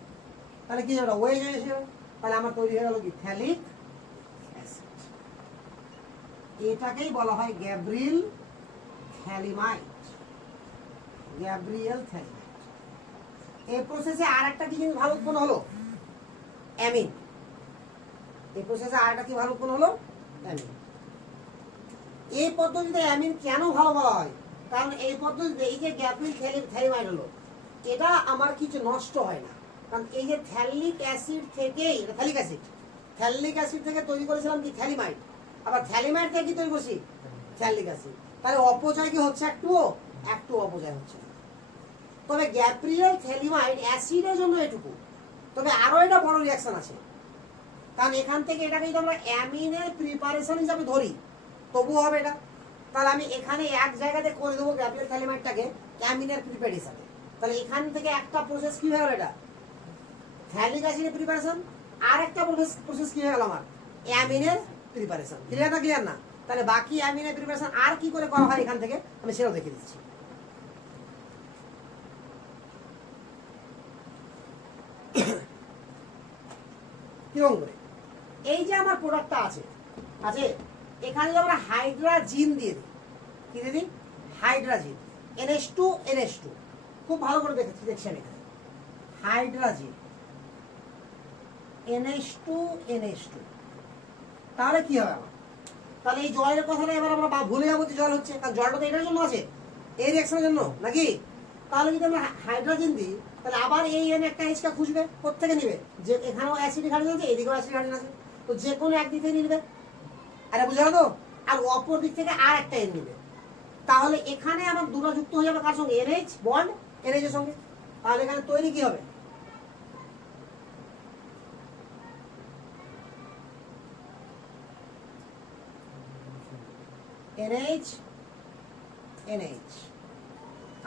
তাহলে কি হবে? ওয়েজ হয়ে যাবে। তাহলে আমার তৈরি হয়ে গেল কি থ্যালিক অ্যাসিড। এটাকেই বলা হয় গ্যাব্রিয়েল থ্যালিমাইড। গ্যাব্রিয়েল থ্যালিমাইড। এই প্রসেসে আর একটা কি জিনিস ভালো উৎপন্ন হলো? অ্যামিন। এই প্রসেসে আর একটা কি ভালো উৎপন্ন হলো? অ্যামিন। এই পদ্ধতিতে অ্যামিন কেন ভালো বলা হয়? কারণ এই পদ্ধতিতে এই যে গ্যাব্রিয়েল থ্যালিমাইড হলো, এটা আমার কিছু নষ্ট হয় না। কারণ এই যে থ্যালিক অ্যাসিড থেকেই, এটা থ্যালিক অ্যাসিড, থ্যালিক অ্যাসিড থেকে তৈরি করেছিলাম কি থ্যালিমাইড, আবার থ্যালিমাইড থেকে কি তৈরি করছি থ্যালিক অ্যাসিড। তাহলে অপচয় কি হচ্ছে? একটু অপচয় হচ্ছে। তবে গ্যাব্রিয়েল থ্যালিমাইড অ্যাসিডের জন্য এটুকু, তবে আরো এটা বড় রিয়াকশন আছে। কারণ এখান থেকে এটাকে যদি আমরা অ্যামিনের প্রিপারেশন হিসাবে ধরি তবুও হবে এটা। তাহলে আমি এখানে এক জায়গাতে করে দেবো গ্যাব্রিয়েল থ্যালিমাইডটাকে অ্যামিনের প্রিপেয়ার হিসাবে। তাহলে এখান থেকে একটা প্রসেস কি হয়ে গেল? এটা থ্যালিক অ্যাসিডের প্রিপারেশন, আর একটা প্রসেস কি হয়ে গেল আমার অ্যামিনের প্রিপারেশন। ক্লিয়ার না ক্লিয়ার না? তাহলে বাকি অ্যামিনের প্রিপারেশন আর কি করে করা হয় এখান থেকে আমি সেটাও দেখে দিচ্ছি। কিরকম করে? এই যে আমার প্রোডাক্টটা আছে এখানে যদি আমরা হাইড্রাজিন দিয়ে দিই, কি দিয়ে দিই? হাইড্রাজিন, NH2 খুব ভালো করে দেখছেন এখানে হাইড্রাজিন NH2 তাহলে কি হবে আমার? তাহলে এই জলের কথাটা এবার আমরা ভুলে যাবো যে জল হচ্ছে, কারণ জলটা তো এটার জন্য আছে, এই রিঅ্যাকশনের জন্য নাকি? তাহলে যদি আমরা হাইড্রোজেন দিই তাহলে আবার এই এন একটা H কা খুঁজবে, কোত্থেকে নিবে? যে এখানেও অ্যাসিডিক হাইড্রোজেন আছে, এদিকেও অ্যাসিডিক হাইড্রোজেন আছে, তো যে কোনো একদিক থেকে নিবে। আরে বুঝা গেল? আর অপর দিক থেকে আর একটা এন নিবে। তাহলে এখানে আমার দুটো যুক্ত হয়ে যাবে কার সঙ্গে? NH বন্ড NH এর সঙ্গে। তাহলে এখানে তৈরি কি হবে? NH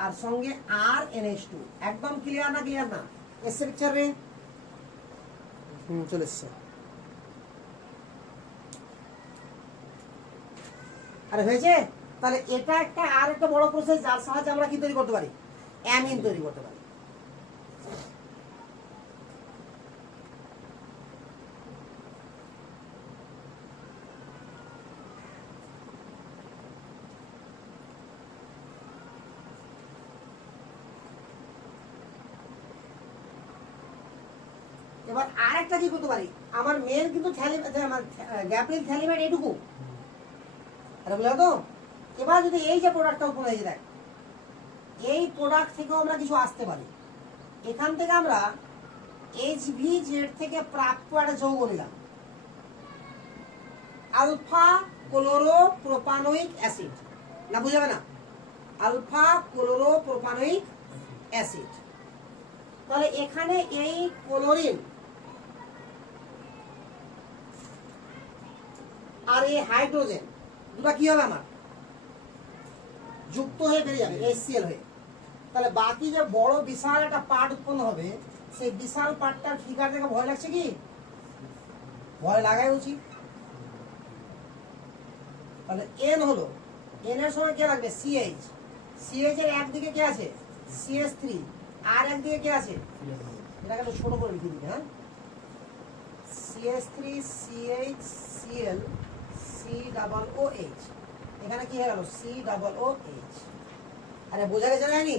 আর সঙ্গে আর NH2। একদম ক্লিয়ার না ক্লিয়ার না? এসে পিকচার রে চলে এসছে। আরে হয়েছে? তাহলে এটা একটা আর একটা বড় প্রসেস যার সাহায্যে আমরা কি তৈরি করতে পারি? অ্যামিন তৈরি করতে পারি। এবার আর একটা কি করতে পারি? আমার মেন কিন্তু গ্যাব্রিয়েল থ্যালিমাইড এটুকু, আরে বুঝলো তো? এবার যদি এই যে প্রোডাক্টটা উপরে এই দেখ, এই প্রোডাক্ট থেকেও আমরা কিছু আসতে পারি। এখান থেকে আমরা HVZ থেকে প্রাপ্ত একটা যৌগ নিলাম, আলফা ক্লোরোপ্রোপানোয়িক অ্যাসিড। না বুঝাবে না? Alpha chloropropanoic acid. তাহলে এখানে এই ক্লোরিন আর এই হাইড্রোজেন দুটো কি হবে? আমার যুক্ত হয়ে বেরিয়ে যাবে HCl হয়ে। তাহলে বাকি যে বড় বিশাল একটা পার্ট উৎপন্ন হবে, সেই বিশাল পার্টটার ফিগার দেখে ভয় লাগছে কি? ভয় লাগাই উচিত। তাহলে N হলো, N এর সঙ্গে কে লাগবে? CH। CH এর একদিকে কে আছে? CH3। আর একদিকে কে আছে? এটাকে একটু ছোট করে লিখে দিই। হ্যাঁ, CH3 CH Cl COOH। এখানে কি হয়ে গেল? COOH। আরে বোঝা গেছে যায়নি?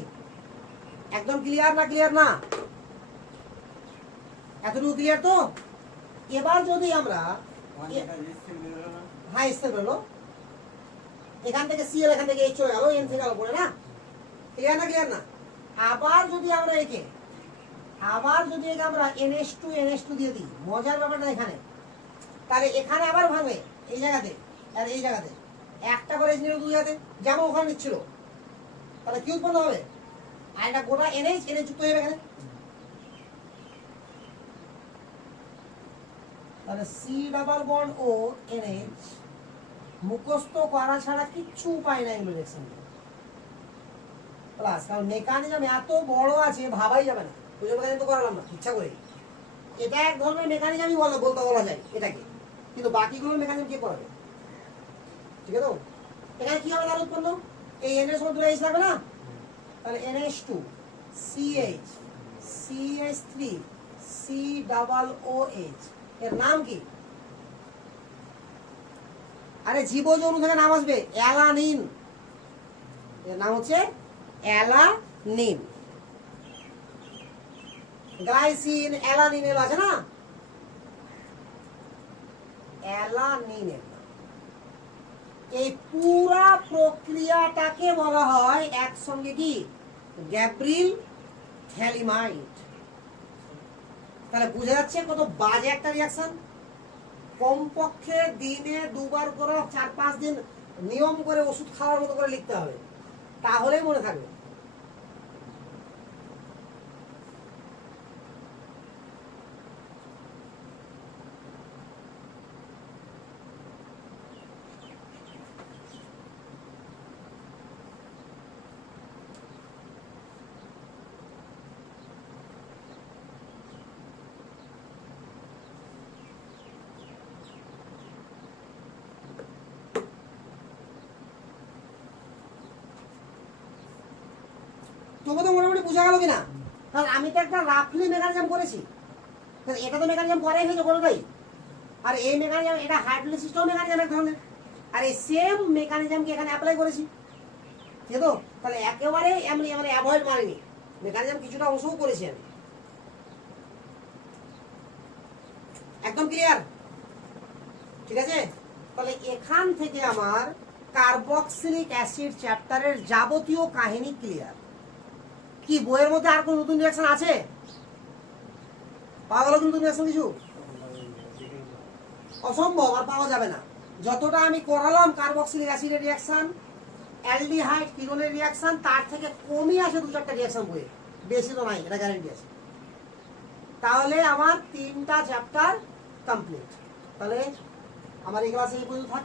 একদম ক্লিয়ার না ক্লিয়ার না? এতটুকু ক্লিয়ার তো? এবার যদি আমরা হ্যাঁ স্থির হলো, এখান থেকে Cl এখান থেকে H চলে গেল, N থেকে গেল পড়ে না? ক্লিয়ার না ক্লিয়ার না? আবার যদি আমরা একে আমরা NH2 দিয়ে দিই, মজার ব্যাপারটা এখানে, তাহলে এখানে আবার ভাঙবে এই জায়গাতে আর এই জায়গাতে, একটা করে নিল দুই জায়গাতে। যেমন ওখানে নিচ্ছিল, তাহলে কি উৎপন্ন হবে? আর এটা গোটা এনএইচ যুক্ত হয়ে যাবে এখানে, তাহলে সি ডাবল বন্ড ও এনএইচ মুখস্থ করা ছাড়া কিচ্ছু উপায় নাই এগুলো রিঅ্যাকশন প্লাস, কারণ মেকানিজম এত বড় আছে ভাবাই যাবে না, বুঝে মেকানিজম তো করালাম না ইচ্ছা করে। এটা এক ধরনের মেকানিজমই বলা যায় এটাকে, কিন্তু বাকিগুলোর মেকানিজম কে করাবে? ঠিক আছে তো? এখানে কি হবে তার উৎপন্ন? এই এনএস মধ্যে এইচ লাগবে না, তাহলে NH2 CH CH3 COOH, এর নাম কি? আরে জীবযৌন থেকে নাম আসবে অ্যালানিন, এর নাম হচ্ছে অ্যালানিন। গ্লাইসিন অ্যালানিন এর আছে না, অ্যালানিনের। এই পুরা প্রক্রিয়াটাকে বলা হয় একসঙ্গে কি গ্যাব্রিল থ্যালিমাইড। তাহলে বুঝা যাচ্ছে কত বাজে একটা রিঅ্যাকশন। কমপক্ষে দিনে 2 বার করে 4-5 দিন নিয়ম করে ওষুধ খাওয়ার মতো করে লিখতে হবে, তাহলেই মনে থাকবে। তোকে তো মোটামুটি বোঝা গেল কিনা? কারণ আমি তো একটা রাফলি মেকানিজম করেছি, এটা তো মেকানিজম করাই হয়েছে কোনোটাই। আর এই মেকানিজম এটা হাইড্রোলিসিসটাও মেকানিজম এক ধরনের, আর এই সেম মেকানিজমকে এখানে অ্যাপ্লাই করেছি, ঠিক আছে তো? তাহলে একেবারে এমনি মানে অ্যাভয়েড মারিনি, মেকানিজম কিছুটা অংশও করেছি আমি। একদম ক্লিয়ার? ঠিক আছে, তাহলে এখান থেকে আমার কার্বক্সিলিক অ্যাসিড চ্যাপ্টারের যাবতীয় কাহিনী ক্লিয়ার। কি বইয়ের মধ্যে আর কোন নতুন রিঅ্যাকশন আছে? পাওয়া গেল নতুন রিঅ্যাকশন কিছু? অসম্ভব, আর পাওয়া যাবে না। যতটা আমি করালাম কার্বক্সিলিক অ্যাসিডের রিঅ্যাকশন, অ্যালডিহাইড কিনোনের রিঅ্যাকশন, তার থেকে কমই আসে 2-4টা রিঅ্যাকশন বইয়ে, বেশি তো নাই, এটা গ্যারান্টি আছে। তাহলে আমার 3টা চ্যাপ্টার কমপ্লিট। তাহলে আমার এই ক্লাসে এই পর্যন্ত থাক।